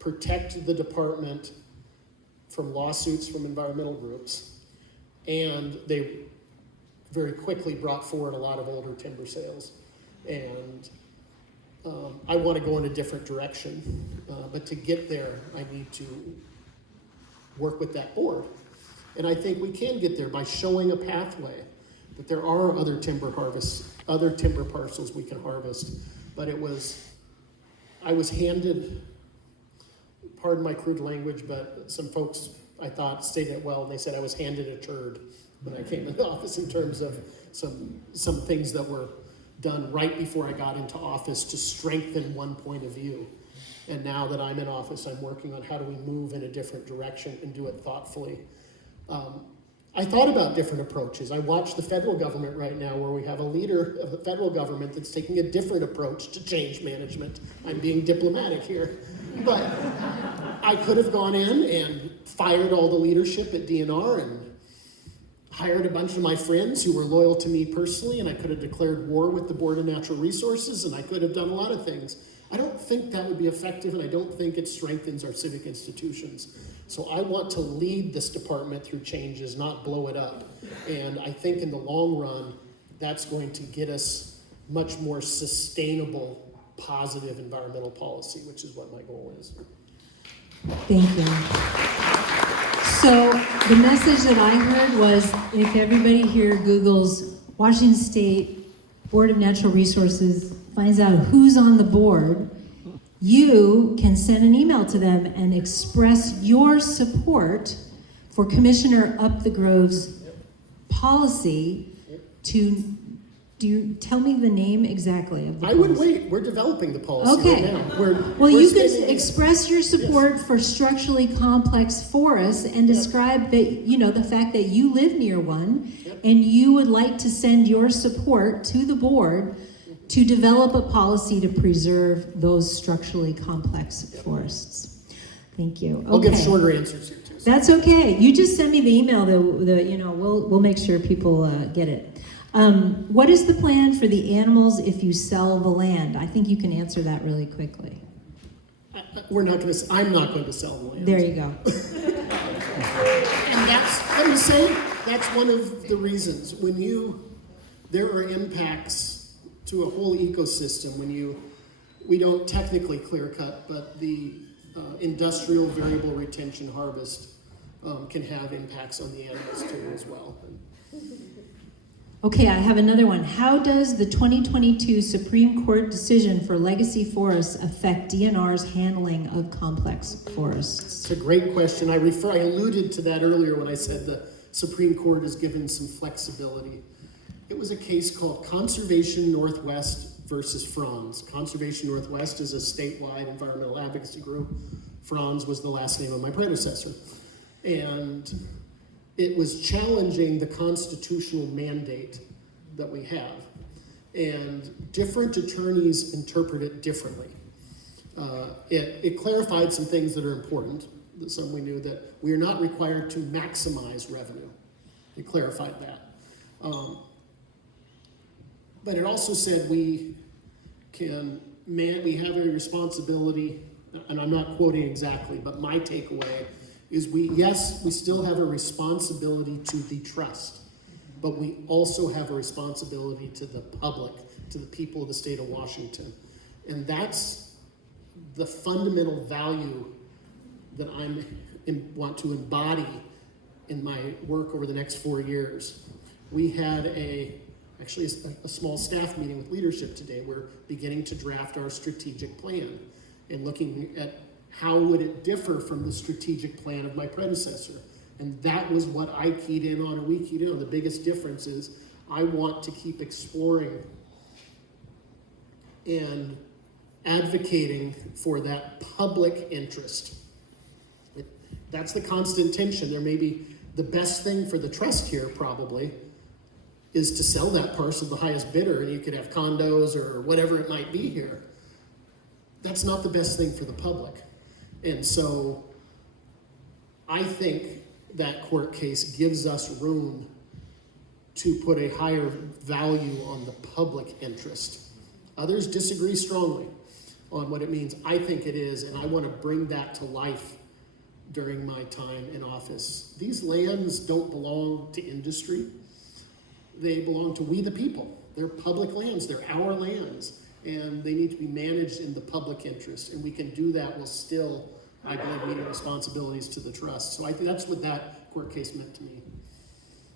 protect the department from lawsuits from environmental groups, and they very quickly brought forward a lot of older timber sales. And I want to go in a different direction, but to get there, I need to work with that board. And I think we can get there by showing a pathway that there are other timber harvests, other timber parcels we can harvest. But I was handed, pardon my crude language, but some folks I thought stated it well, and they said I was handed a turd when I came into office in terms of some things that were done right before I got into office to strengthen one point of view. And now that I'm in office, I'm working on how do we move in a different direction and do it thoughtfully. I thought about different approaches. I watch the federal government right now where we have a leader of the federal government that's taking a different approach to change management. I'm being diplomatic here. But I could have gone in and fired all the leadership at DNR and hired a bunch of my friends who were loyal to me personally, and I could have declared war with the Board of Natural Resources, and I could have done a lot of things. I don't think that would be effective, and I don't think it strengthens our civic institutions. So I want to lead this department through changes, not blow it up. And I think in the long run, that's going to get us much more sustainable, positive environmental policy, which is what my goal is. Thank you. So the message that I heard was if everybody here Googles Washington State Board of Natural Resources, finds out who's on the board, you can send an email to them and express your support for Commissioner Upthegrove's policy to tell me the name exactly of the policy. I would wait. We're developing the policy Okay. right now. Well, you can express your support for structurally complex forests and describe that, the fact that you live near one and you would like to send your support to the board to develop a policy to preserve those structurally complex forests. Thank you. Okay. I'll give shorter answers here too. That's okay. You just send me the email. We'll make sure people get it. What is the plan for the animals if you sell the land? I think you can answer that really quickly. I'm not going to sell the land. There you go. And let me say, that's one of the reasons. There are impacts to a whole ecosystem we don't technically clear cut, but the industrial variable retention harvest can have impacts on the animals too as well. Okay, I have another one. How does the 2022 Supreme Court decision for legacy forests affect DNR's handling of complex forests? It's a great question. I alluded to that earlier when I said the Supreme Court has given some flexibility. It was a case called Conservation Northwest versus Franz. Conservation Northwest is a statewide environmental advocacy group. Franz was the last name of my predecessor. And it was challenging the constitutional mandate that we have. And different attorneys interpret it differently. It clarified some things that are important. Some we knew that we are not required to maximize revenue. It clarified that. But it also said we have a responsibility, and I'm not quoting exactly, but my takeaway is we still have a responsibility to the trust, but we also have a responsibility to the public, to the people of the state of Washington. And that's the fundamental value that I want to embody in my work over the next 4 years. We had actually a small staff meeting with leadership today. We're beginning to draft our strategic plan and looking at how would it differ from the strategic plan of my predecessor. And that was what I keyed in on, and we keyed in on. The biggest difference is I want to keep exploring and advocating for that public interest. That's the constant tension. There may be the best thing for the trust here probably is to sell that parcel to the highest bidder, and you could have condos or whatever it might be here. That's not the best thing for the public. And so I think that court case gives us room to put a higher value on the public interest. Others disagree strongly on what it means. I think it is, and I want to bring that to life during my time in office. These lands don't belong to industry. They belong to we the people. They're public lands, they're our lands, and they need to be managed in the public interest. And we can do that while still, I believe, meeting responsibilities to the trust. So I think that's what that court case meant to me.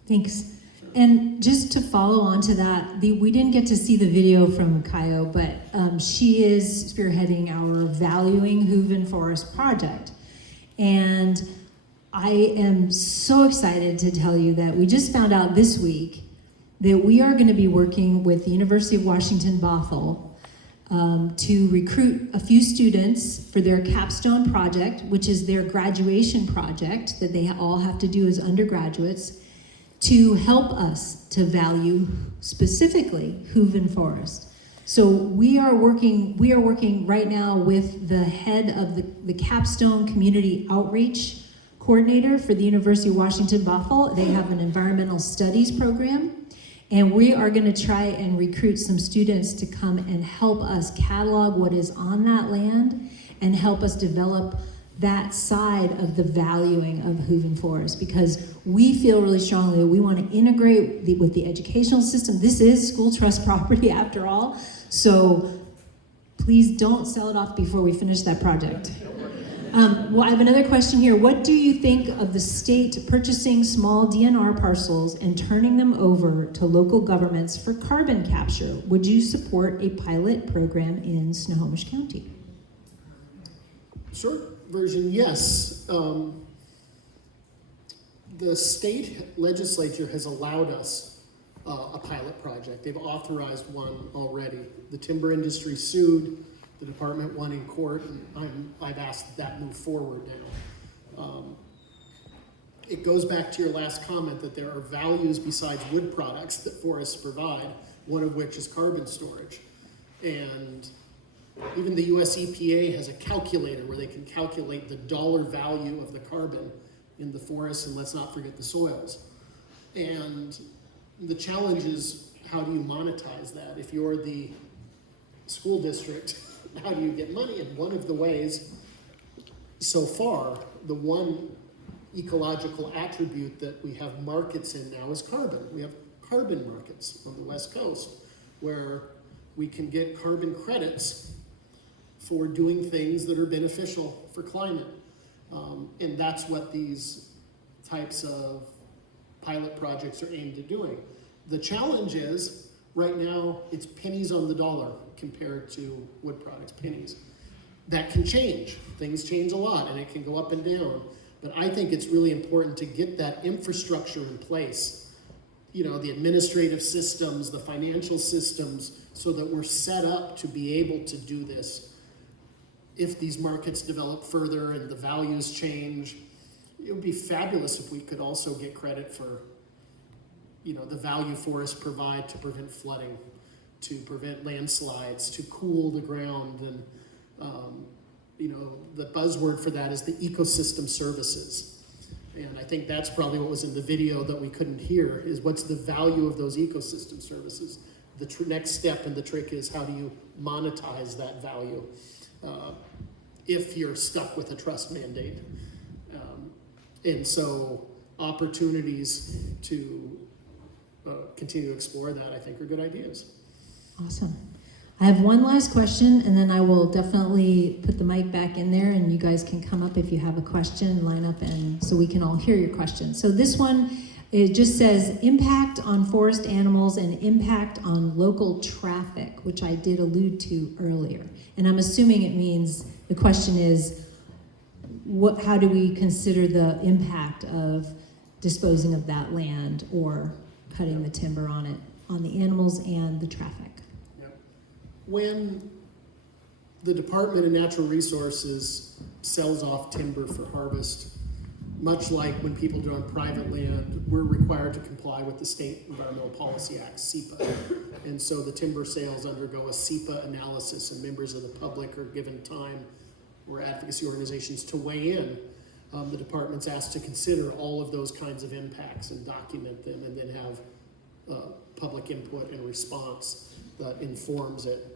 Thanks. And just to follow on to that, we didn't get to see the video from Kayo, but she is spearheading our Valuing Hooven Forest project. And I am so excited to tell you that we just found out this week that we are going to be working with the University of Washington Bothell to recruit a few students for their capstone project, which is their graduation project that they all have to do as undergraduates, to help us to value specifically Hooven Forest. So we are working right now with the head of the Capstone Community Outreach Coordinator for the University of Washington Bothell. They have an environmental studies program, and we are going to try and recruit some students to come and help us catalog what is on that land and help us develop that side of the valuing of Hooven Forest, because we feel really strongly that we want to integrate with the educational system. This is school trust property after all, so please don't sell it off before we finish that project. Well, I have another question here. What do you think of the state purchasing small DNR parcels and turning them over to local governments for carbon capture? Would you support a pilot program in Snohomish County? Short version, yes. The state legislature has allowed us a pilot project. They've authorized one already. The timber industry sued, the department won in court, and I've asked that move forward now. It goes back to your last comment that there are values besides wood products that forests provide, one of which is carbon storage. And even the US EPA has a calculator where they can calculate the dollar value of the carbon in the forest, and let's not forget the soils. And the challenge is, how do you monetize that? If you're the school district, how do you get money? And one of the ways, so far, the one ecological attribute that we have markets in now is carbon. We have carbon markets on the West Coast where we can get carbon credits for doing things that are beneficial for climate. And that's what these types of pilot projects are aimed at doing. The challenge is, right now, it's pennies on the dollar compared to wood products, pennies. That can change. Things change a lot, and it can go up and down. But I think it's really important to get that infrastructure in place the administrative systems, the financial systems, so that we're set up to be able to do this. If these markets develop further and the values change, it would be fabulous if we could also get credit for, the value forests provide to prevent flooding, to prevent landslides, to cool the ground, and the buzzword for that is the ecosystem services. And I think that's probably what was in the video that we couldn't hear, is what's the value of those ecosystem services. The next step in the trick is how do you monetize that value if you're stuck with a trust mandate. And so opportunities to continue to explore that, I think, are good ideas. Awesome. I have one last question, and then I will definitely put the mic back in there, and you guys can come up if you have a question, line up, and so we can all hear your question. So this one, it just says impact on forest animals and impact on local traffic, which I did allude to earlier. And I'm assuming it means, the question is, how do we consider the impact of disposing of that land or cutting the timber on it, on the animals and the traffic? When the Department of Natural Resources sells off timber for harvest, much like when people do on private land, we're required to comply with the State Environmental Policy Act, SEPA. And so the timber sales undergo a SEPA analysis, and members of the public are given time, or advocacy organizations, to weigh in. The department's asked to consider all of those kinds of impacts and document them, and then have public input and response that informs it.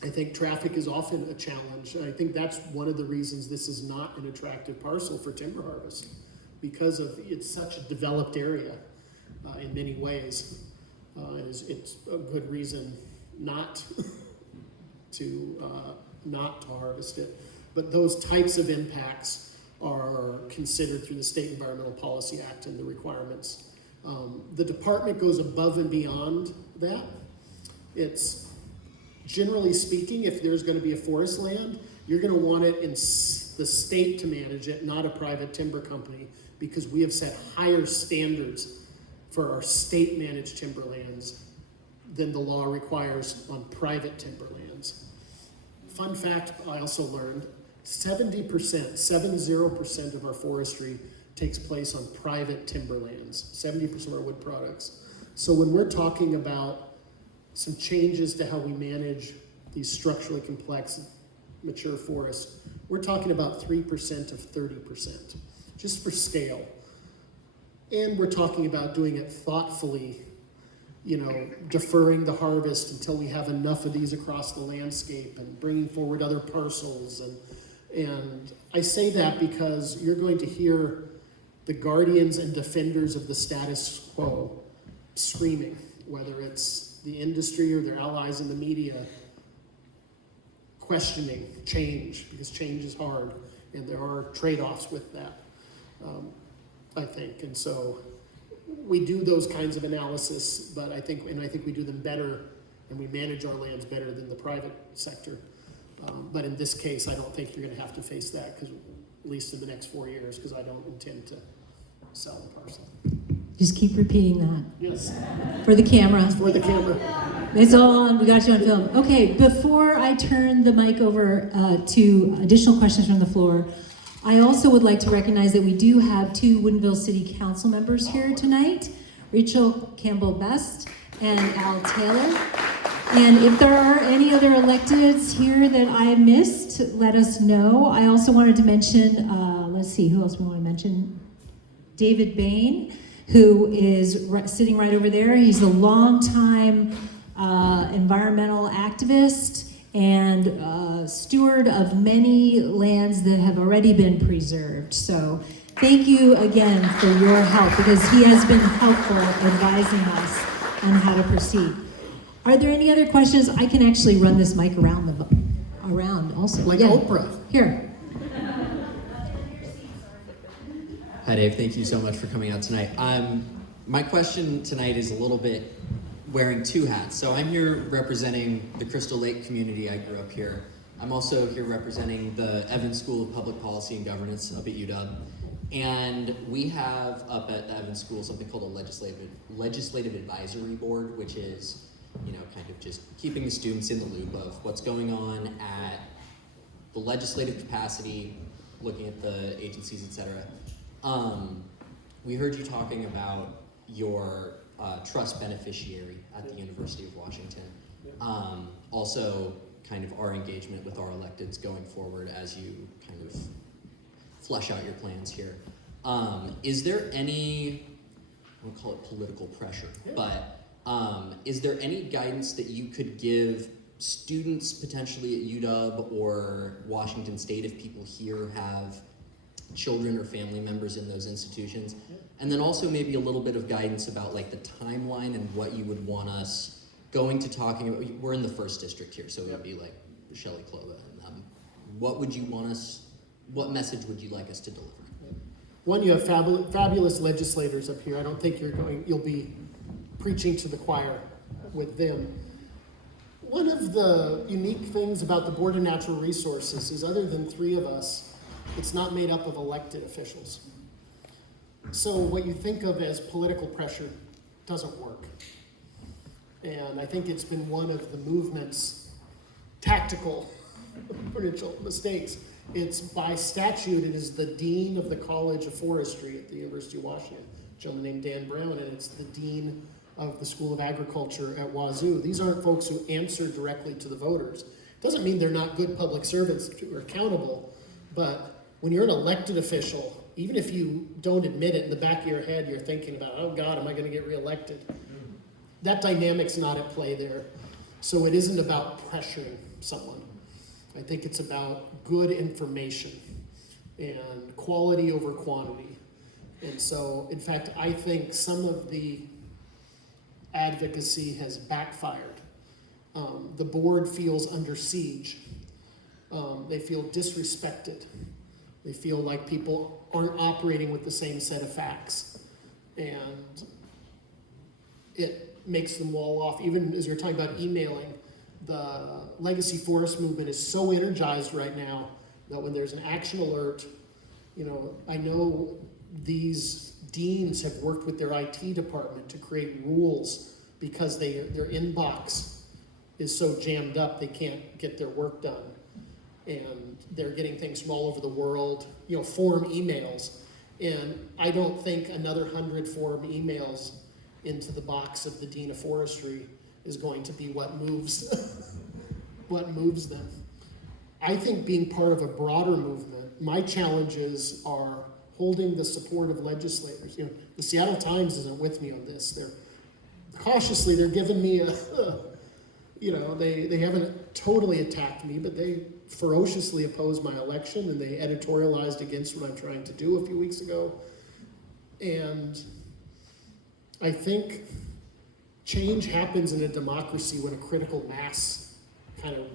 I think traffic is often a challenge. I think that's one of the reasons this is not an attractive parcel for timber harvest, because of it's such a developed area in many ways. It's a good reason not to harvest it. But those types of impacts are considered through the State Environmental Policy Act and the requirements. The department goes above and beyond that. It's generally speaking, if there's going to be a forest land, you're going to want it in the state to manage it, not a private timber company, because we have set higher standards for our state managed timberlands than the law requires on private timberlands. Fun fact I also learned, 70% of our forestry takes place on private timberlands, 70% of our wood products. So when we're talking about some changes to how we manage these structurally complex, mature forests, we're talking about 3% of 30%, just for scale. And we're talking about doing it thoughtfully, deferring the harvest until we have enough of these across the landscape and bringing forward other parcels. And I say that because you're going to hear the guardians and defenders of the status quo screaming, whether it's the industry or their allies in the media, questioning change, because change is hard, and there are trade-offs with that, I think. And so we do those kinds of analysis, but I think we do them better, and we manage our lands better than the private sector. But in this case, I don't think you're going to have to face that, because at least in the next 4 years, because I don't intend to sell the parcel. Just keep repeating that. Yes. For the camera. For the camera. It's all on, we got you on film. Okay, before I turn the mic over to additional questions from the floor, I also would like to recognize that we do have 2 Woodinville City Council members here tonight, Rachel Campbell-Best and Al Taylor. And if there are any other electeds here that I missed, let us know. I also wanted to mention, let's see, who else we want to mention? David Bain, who is sitting right over there. He's a longtime environmental activist and steward of many lands that have already been preserved. So thank you again for your help, because he has been helpful advising us on how to proceed. Are there any other questions? I can actually run this mic around also. Like yeah. Oprah. Here. Hi, Dave. Thank you so much for coming out tonight. My question tonight is a little bit wearing 2 hats. So I'm here representing the Crystal Lake community. I grew up here. I'm also here representing the Evans School of Public Policy and Governance up at UW. And we have up at the Evans School something called a legislative advisory board, which is, kind of just keeping the students in the loop of what's going on at the legislative capacity, looking at the agencies, etc. We heard you talking about your trust beneficiary at the University of Washington. Also, kind of our engagement with our electeds going forward as you kind of flesh out your plans here. Is there any, I won't call it political pressure, but is there any guidance that you could give students potentially at UW or Washington State if people here have children or family members in those institutions? And then also maybe a little bit of guidance about like the timeline and what you would want us going to talking about. We're in the 1st district here, so it would be like Shelley Clova. And what would you want us, what message would you like us to deliver? One, you have fabulous legislators up here. I don't think you'll be preaching to the choir with them. One of the unique things about the Board of Natural Resources is other than 3 of us, it's not made up of elected officials. So what you think of as political pressure doesn't work. And I think it's been one of the movement's tactical potential mistakes. It's by statute, it is the dean of the College of Forestry at the University of Washington, a gentleman named Dan Brown, and it's the dean of the School of Agriculture at Wazoo. These aren't folks who answer directly to the voters. Doesn't mean they're not good public servants who are accountable, but when you're an elected official, even if you don't admit it, in the back of your head you're thinking about, oh God, am I going to get reelected? That dynamic's not at play there. So it isn't about pressuring someone. I think it's about good information and quality over quantity. And so, in fact, I think some of the advocacy has backfired. The board feels under siege. They feel disrespected. They feel like people aren't operating with the same set of facts. And it makes them wall off. Even as you're talking about emailing, the legacy forest movement is so energized right now that when there's an action alert, I know these deans have worked with their IT department to create rules because their inbox is so jammed up they can't get their work done. And they're getting things from all over the world, form emails. And I don't think another 100 form emails into the box of the Dean of Forestry is going to be what moves them. I think being part of a broader movement, my challenges are holding the support of legislators. The Seattle Times isn't with me on this. They're giving me they haven't totally attacked me, but they ferociously opposed my election and they editorialized against what I'm trying to do a few weeks ago. And I think change happens in a democracy when a critical mass kind of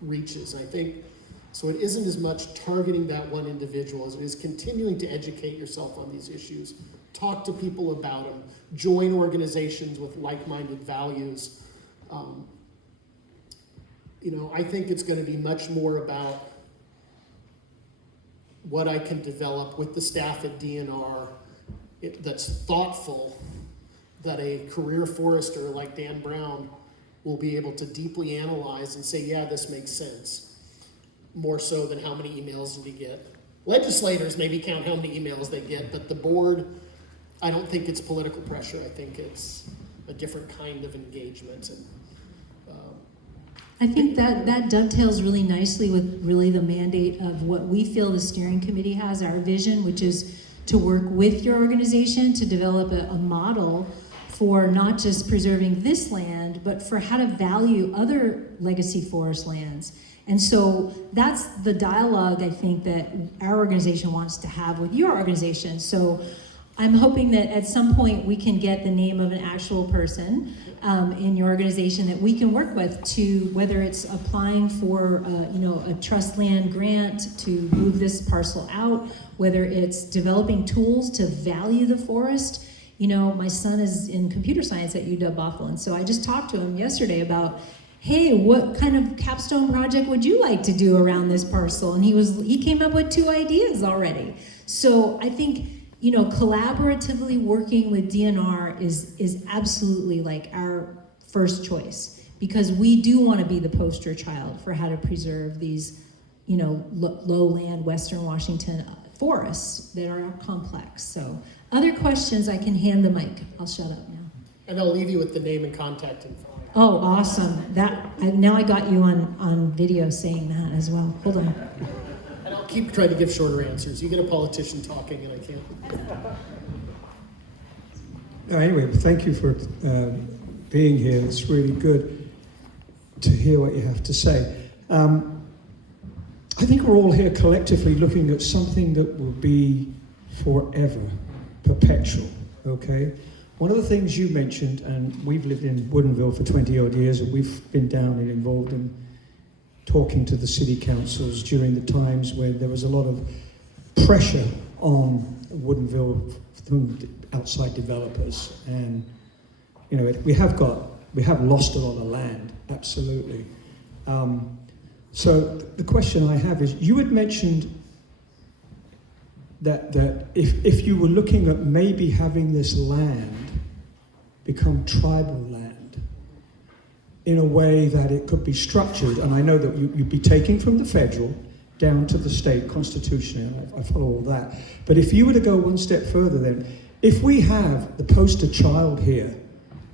reaches. I think, so it isn't as much targeting that one individual as it is continuing to educate yourself on these issues, talk to people about them, join organizations with like-minded values. I think it's going to be much more about what I can develop with the staff at DNR that's thoughtful, that a career forester like Dan Brown will be able to deeply analyze and say, yeah, this makes sense, more so than how many emails do we get. Legislators maybe count how many emails they get, but the board, I don't think it's political pressure. I think it's a different kind of engagement. And I think that dovetails really nicely with really the mandate of what we feel the steering committee has, our vision, which is to work with your organization to develop a model for not just preserving this land, but for how to value other legacy forest lands. And so that's the dialogue I think that our organization wants to have with your organization. So I'm hoping that at some point we can get the name of an actual person in your organization that we can work with to, whether it's applying for a trust land grant to move this parcel out, whether it's developing tools to value the forest. My son is in computer science at UW Buffalo, and so I just talked to him yesterday about hey, what kind of capstone project would you like to do around this parcel? And he came up with 2 ideas already. So I think, you know, collaboratively working with DNR is absolutely like our first choice, because we do want to be the poster child for how to preserve these, you know, lowland Western Washington forests that are complex. So other questions, I can hand the mic. I'll shut up now. And I'll leave you with the name and contact info. Oh, awesome. Now I got you on video saying that as well. Hold on. And I'll keep trying to give shorter answers. You get a politician talking and I can't. Anyway, thank you for being here. It's really good to hear what you have to say. I think we're all here collectively looking at something that will be forever, perpetual, okay? One of the things you mentioned, and we've lived in Woodinville for 20 odd years, and we've been down and involved in talking to the city councils during the times where there was a lot of pressure on Woodinville from outside developers. And, you know, we have lost a lot of land, absolutely. So the question I have is, you had mentioned that if you were looking at maybe having this land become tribal land in a way that it could be structured, and I know that you'd be taking from the federal down to the state constitution, and I follow all that. But if you were to go one step further then, if we have the poster child here,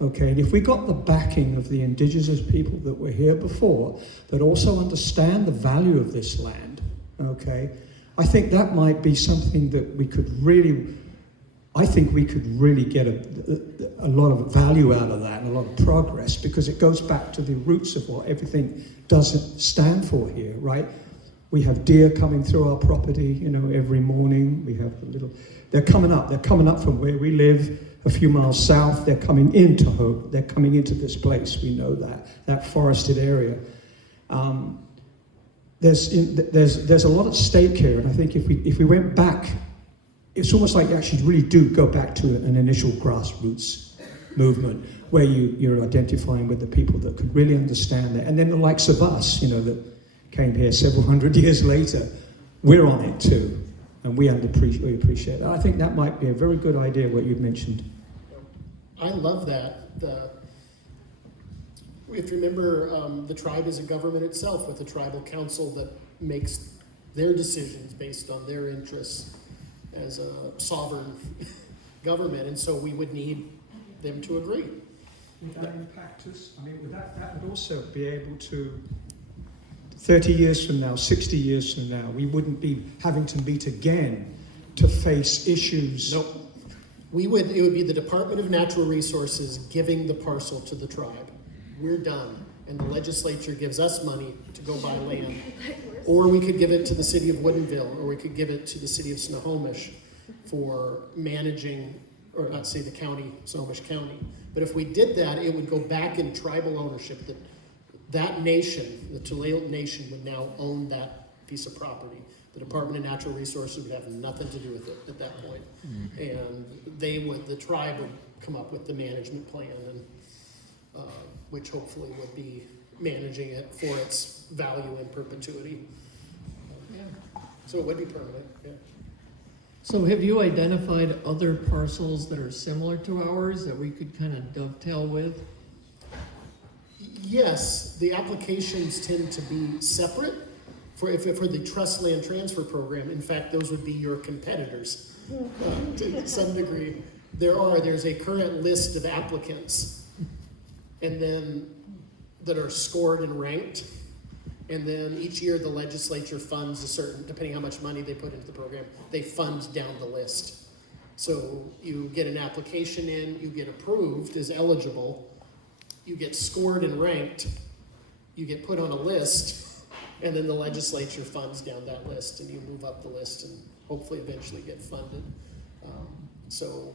okay, and if we got the backing of the indigenous people that were here before, that also understand the value of this land, okay, I think that might be something that we could really, I think we could really get a lot of value out of that and a lot of progress, because it goes back to the roots of what everything doesn't stand for here, right? We have deer coming through our property, you know, every morning. We have they're coming up from where we live, a few miles south. They're coming into Hope. They're coming into this place. We know that forested area. There's a lot at stake here, and I think if we went back, it's almost like you actually really do go back to an initial grassroots movement where you're identifying with the people that could really understand it, and then the likes of us, you know, that came here several hundred years later, we're on it too, and we appreciate that. I think that might be a very good idea, what you've mentioned. I love that. If you remember, the tribe is a government itself with a tribal council that makes their decisions based on their interests as a sovereign government, and so we would need them to agree. Would that impact us? I mean, that would also be able to, 30 years from now, 60 years from now, we wouldn't be having to meet again to face issues. Nope. It would be the Department of Natural Resources giving the parcel to the tribe. We're done. And the legislature gives us money to go buy land. Or we could give it to the city of Woodinville, or we could give it to the city of Snohomish for managing, or not say the county, Snohomish County. But if we did that, it would go back in tribal ownership. That nation, the Tulalip Nation, would now own that piece of property. The Department of Natural Resources would have nothing to do with it at that point. And the tribe would come up with the management plan, and which hopefully would be managing it for its value in perpetuity. So it would be permanent, yeah. So have you identified other parcels that are similar to ours that we could kind of dovetail with? Yes, the applications tend to be separate for the trust land transfer program. In fact, those would be your competitors to some degree. There's a current list of applicants, and then that are scored and ranked, and then each year the legislature funds a certain, depending how much money they put into the program, they fund down the list. So you get an application in, you get approved as eligible, you get scored and ranked, you get put on a list, and then the legislature funds down that list, and you move up the list and hopefully eventually get funded. So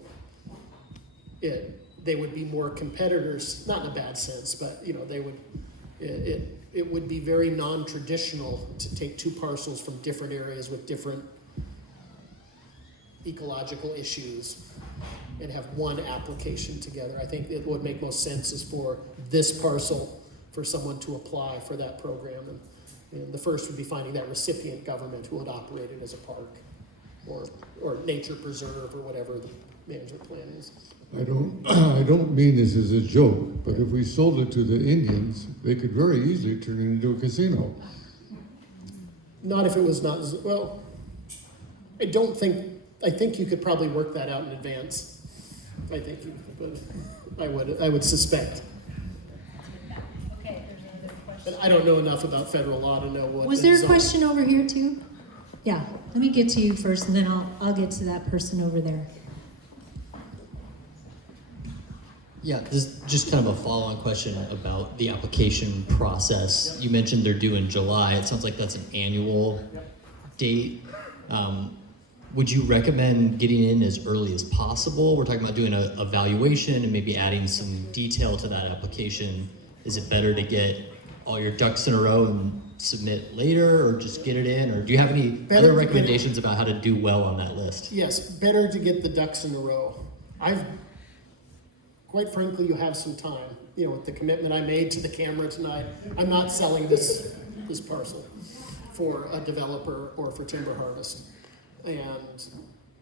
they would be more competitors, not in a bad sense, but you know, it would be very non-traditional to take two parcels from different areas with different ecological issues and have one application together. I think it would make most sense is for this parcel for someone to apply for that program. And the first would be finding that recipient government who would operate it as a park or nature preserve or whatever the management plan is. I don't mean this as a joke, but if we sold it to the Indians, they could very easily turn it into a casino. Not if it was not, well, I think you could probably work that out in advance. I think you could, I would suspect. Okay, there's another question. But I don't know enough about federal law to know what. Was there a question over here too? Yeah, let me get to you first and then I'll get to that person over there. Yeah, this is just kind of a follow-on question about the application process. You mentioned they're due in July. It sounds like that's an annual date. Would you recommend getting in as early as possible? We're talking about doing an evaluation and maybe adding some detail to that application. Is it better to get all your ducks in a row and submit later, or just get it in? Or do you have any other recommendations about how to do well on that list? Yes, better to get the ducks in a row. Quite frankly, you have some time. You know, with the commitment I made to the camera tonight, I'm not selling this parcel for a developer or for timber harvest. And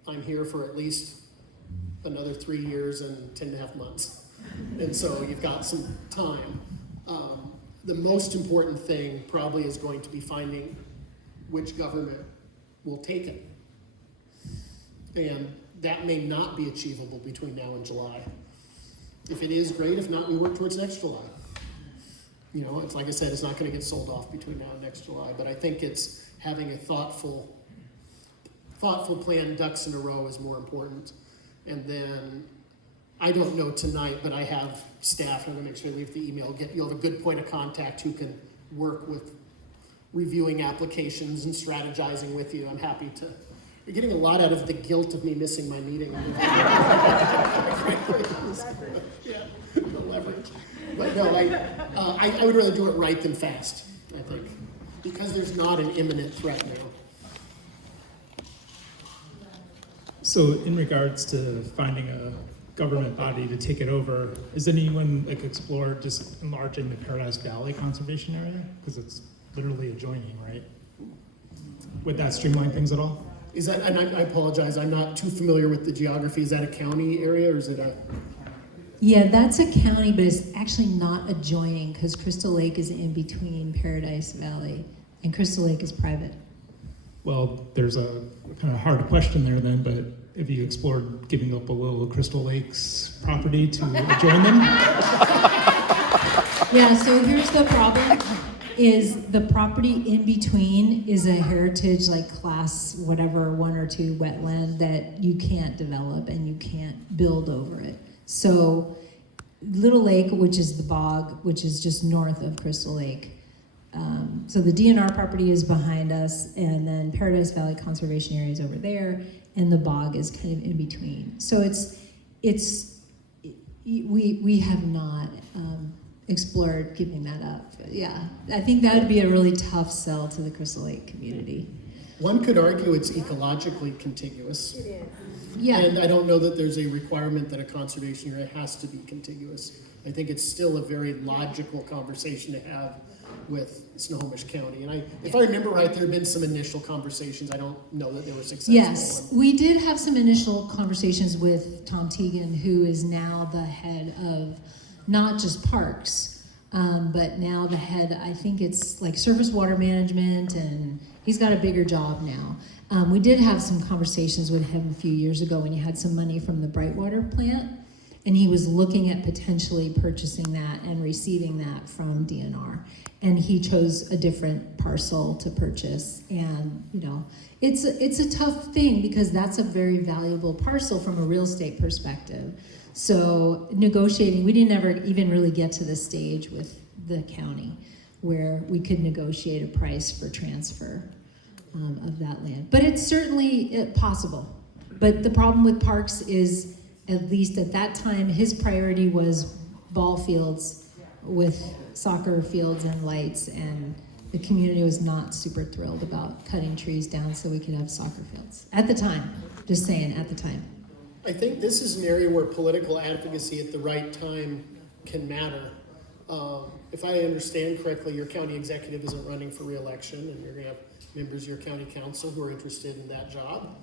I'm here for at least another 3 years and 10.5 months. And so you've got some time. The most important thing probably is going to be finding which government will take it. And that may not be achievable between now and July. If it is, great. If not, we work towards next July. You know, it's like I said, it's not going to get sold off between now and next July, but I think it's having a thoughtful plan, ducks in a row, is more important. And then, I don't know tonight, but I have staff, and I'm going to make sure I leave the email, you'll have a good point of contact who can work with reviewing applications and strategizing with you. I'm happy to. You're getting a lot out of the guilt of me missing my meeting. Yeah, no leverage. But no, I would rather do it right than fast, I think, because there's not an imminent threat now. So in regards to finding a government body to take it over, has anyone explored just enlarging the Paradise Valley Conservation Area? Because it's literally adjoining, right? Would that streamline things at all? Is that, and I apologize, I'm not too familiar with the geography. Is that a county area or is it a? Yeah, that's a county, but it's actually not adjoining because Crystal Lake is in between Paradise Valley, and Crystal Lake is private. Well, there's a kind of hard question there then, but have you explored giving up a little Crystal Lake's property to adjoin them? Yeah, so here's the problem, is the property in between is a heritage, like class whatever, 1 or 2 wetland that you can't develop and you can't build over it. So Little Lake, which is the bog, which is just north of Crystal Lake. So the DNR property is behind us, and then Paradise Valley Conservation Area is over there, and the bog is kind of in between. So we have not explored giving that up. Yeah, I think that would be a really tough sell to the Crystal Lake community. One could argue it's ecologically contiguous. It is. Yeah. And I don't know that there's a requirement that a conservation area has to be contiguous. I think it's still a very logical conversation to have with Snohomish County. And if I remember right, there have been some initial conversations. I don't know that they were successful. Yes, we did have some initial conversations with Tom Teagan, who is now the head of not just parks, but now the head, I think it's like surface water management, and he's got a bigger job now. We did have some conversations with him a few years ago when he had some money from the Brightwater plant, and he was looking at potentially purchasing that and receiving that from DNR. And he chose a different parcel to purchase. And, you know, it's a tough thing because that's a very valuable parcel from a real estate perspective. So negotiating, we didn't ever even really get to the stage with the county where we could negotiate a price for transfer of that land. But it's certainly possible. But the problem with parks is, at least at that time, his priority was ball fields with soccer fields and lights, and the community was not super thrilled about cutting trees down so we could have soccer fields. At the time, just saying, at the time. I think this is an area where political advocacy at the right time can matter. If I understand correctly, your county executive isn't running for re-election, and you're gonna have members of your county council who are interested in that job.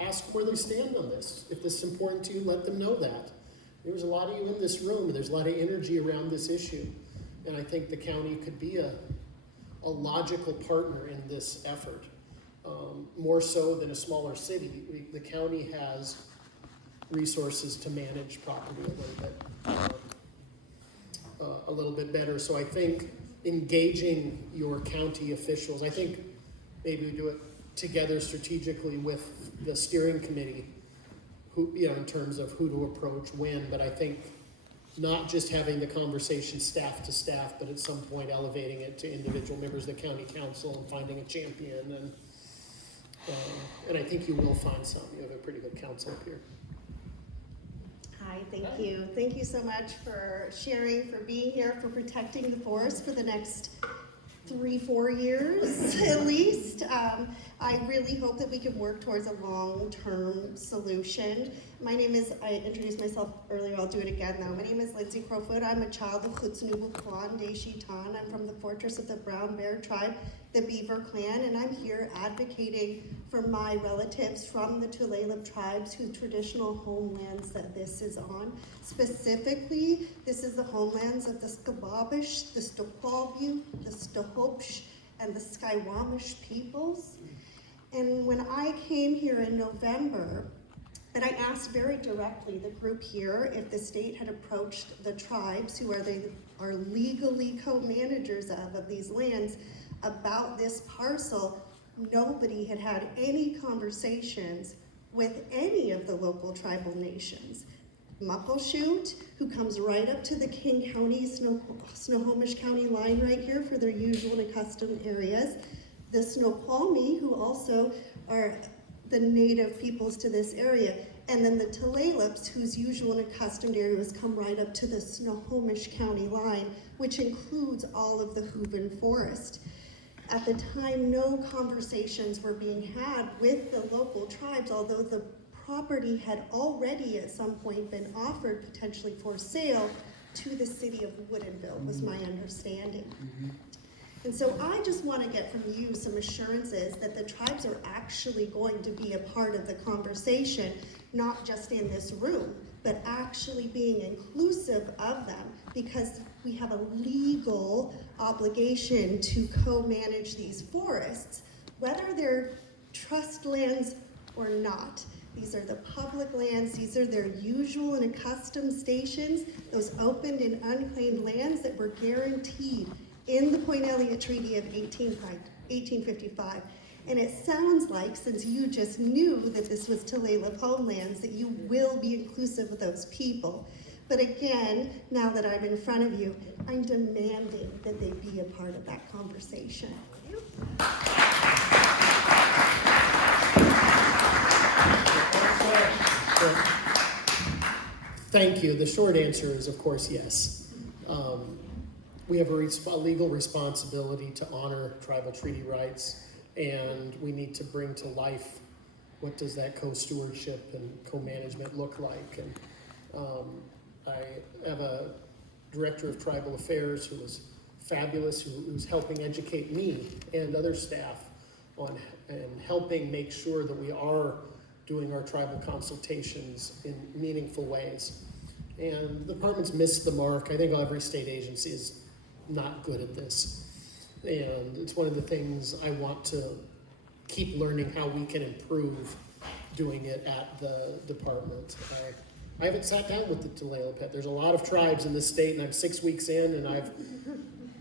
Ask where they stand on this. If this is important to you, let them know that. There's a lot of you in this room, and there's a lot of energy around this issue. And I think the county could be a logical partner in this effort. More so than a smaller city. The county has resources to manage property a little bit better. So I think engaging your county officials, I think maybe we do it together strategically with the steering committee, who, you know, in terms of who to approach when, but I think not just having the conversation staff to staff, but at some point elevating it to individual members of the county council and finding a champion. And I think you will find some. You have a pretty good council up here. Hi, thank you. Thank you so much for sharing, for being here, for protecting the forest for the next 3-4 years at least. I really hope that we can work towards a long-term solution. My name is, I introduced myself earlier, I'll do it again though. My name is Lindsay Crowfoot. I'm a child of Khutsnubul Kwan Deshitan. I'm from the Fortress of the Brown Bear Tribe, the Beaver Clan, and I'm here advocating for my relatives from the Tulalip tribes whose traditional homelands that this is on. Specifically, this is the homelands of the Skababish, the Stokwalbu, the Stohopsh, and the Skywamish peoples. And when I came here in November, and I asked very directly the group here if the state had approached the tribes who are legally co-managers of these lands about this parcel, nobody had had any conversations with any of the local tribal nations. Muckleshoot, who comes right up to the King County, Snohomish County line right here for their usual and accustomed areas. The Snoqualmie, who also are the native peoples to this area. And then the Tulalips, whose usual and accustomed areas come right up to the Snohomish County line, which includes all of the Hooven Forest. At the time, no conversations were being had with the local tribes, although the property had already at some point been offered potentially for sale to the city of Woodinville, was my understanding. And so I just want to get from you some assurances that the tribes are actually going to be a part of the conversation, not just in this room, but actually being inclusive of them, because we have a legal obligation to co-manage these forests, whether they're trust lands or not. These are the public lands, these are their usual and accustomed stations, those opened and unclaimed lands that were guaranteed in the Point Elliott Treaty of 1855. And it sounds like, since you just knew that this was Tulalip homelands, that you will be inclusive of those people. But again, now that I'm in front of you, I'm demanding that they be a part of that conversation. Thank you. The short answer is, of course, yes. We have a legal responsibility to honor tribal treaty rights, and we need to bring to life what does that co-stewardship and co-management look like. And I have a director of tribal affairs who was fabulous, who's helping educate me and other staff on and helping make sure that we are doing our tribal consultations in meaningful ways. And the department's missed the mark. I think every state agency is not good at this. And it's one of the things I want to keep learning how we can improve doing it at the department. I haven't sat down with the Tulalip. There's a lot of tribes in this state, and I'm 6 weeks in, and I've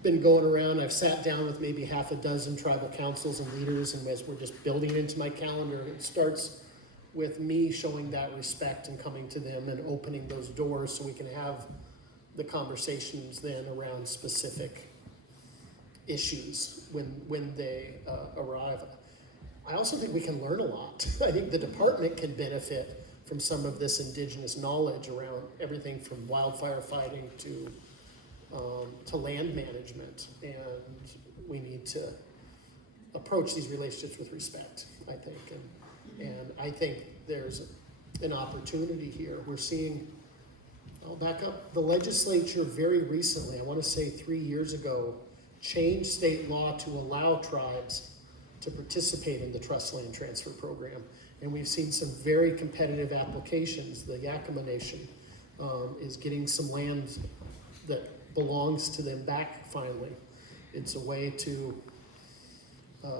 been going around. I've sat down with maybe half a dozen tribal councils and leaders, and as we're just building it into my calendar, it starts with me showing that respect and coming to them and opening those doors so we can have the conversations then around specific issues when they arrive. I also think we can learn a lot. I think the department can benefit from some of this indigenous knowledge around everything from wildfire fighting to land management, and we need to approach these relationships with respect, I think. And I think there's an opportunity here. We're seeing I'll back up. The legislature very recently, I want to say 3 years ago, changed state law to allow tribes to participate in the trust land transfer program. And we've seen some very competitive applications. The Yakima Nation is getting some land that belongs to them back finally. It's a way to,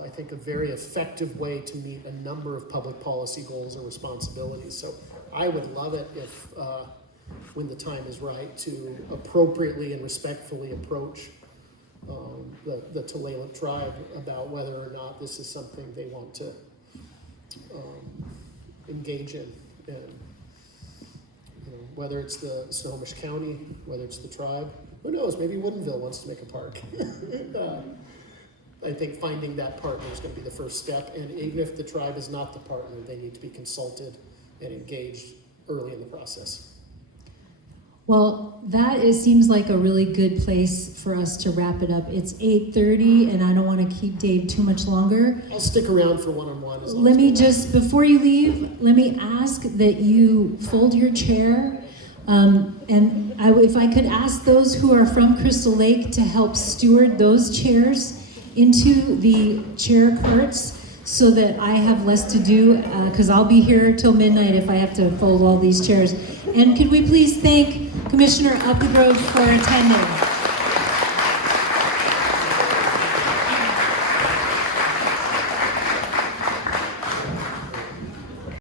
I think, a very effective way to meet a number of public policy goals and responsibilities. So I would love it if, when the time is right, to appropriately and respectfully approach the Tulalip tribe about whether or not this is something they want to engage in. And, you know, whether it's the Snohomish County, whether it's the tribe, who knows, maybe Woodinville wants to make a park. I think finding that partner is going to be the first step, and even if the tribe is not the partner, they need to be consulted and engaged early in the process. Well, seems like a really good place for us to wrap it up. It's 8:30, and I don't want to keep Dave too much longer. I'll stick around for one-on-one. Let me just, before you leave, let me ask that you fold your chair. If I could ask those who are from Crystal Lake to help steward those chairs into the chair carts so that I have less to do, because I'll be here till midnight if I have to fold all these chairs. And could we please thank Commissioner Upthegrove for attending.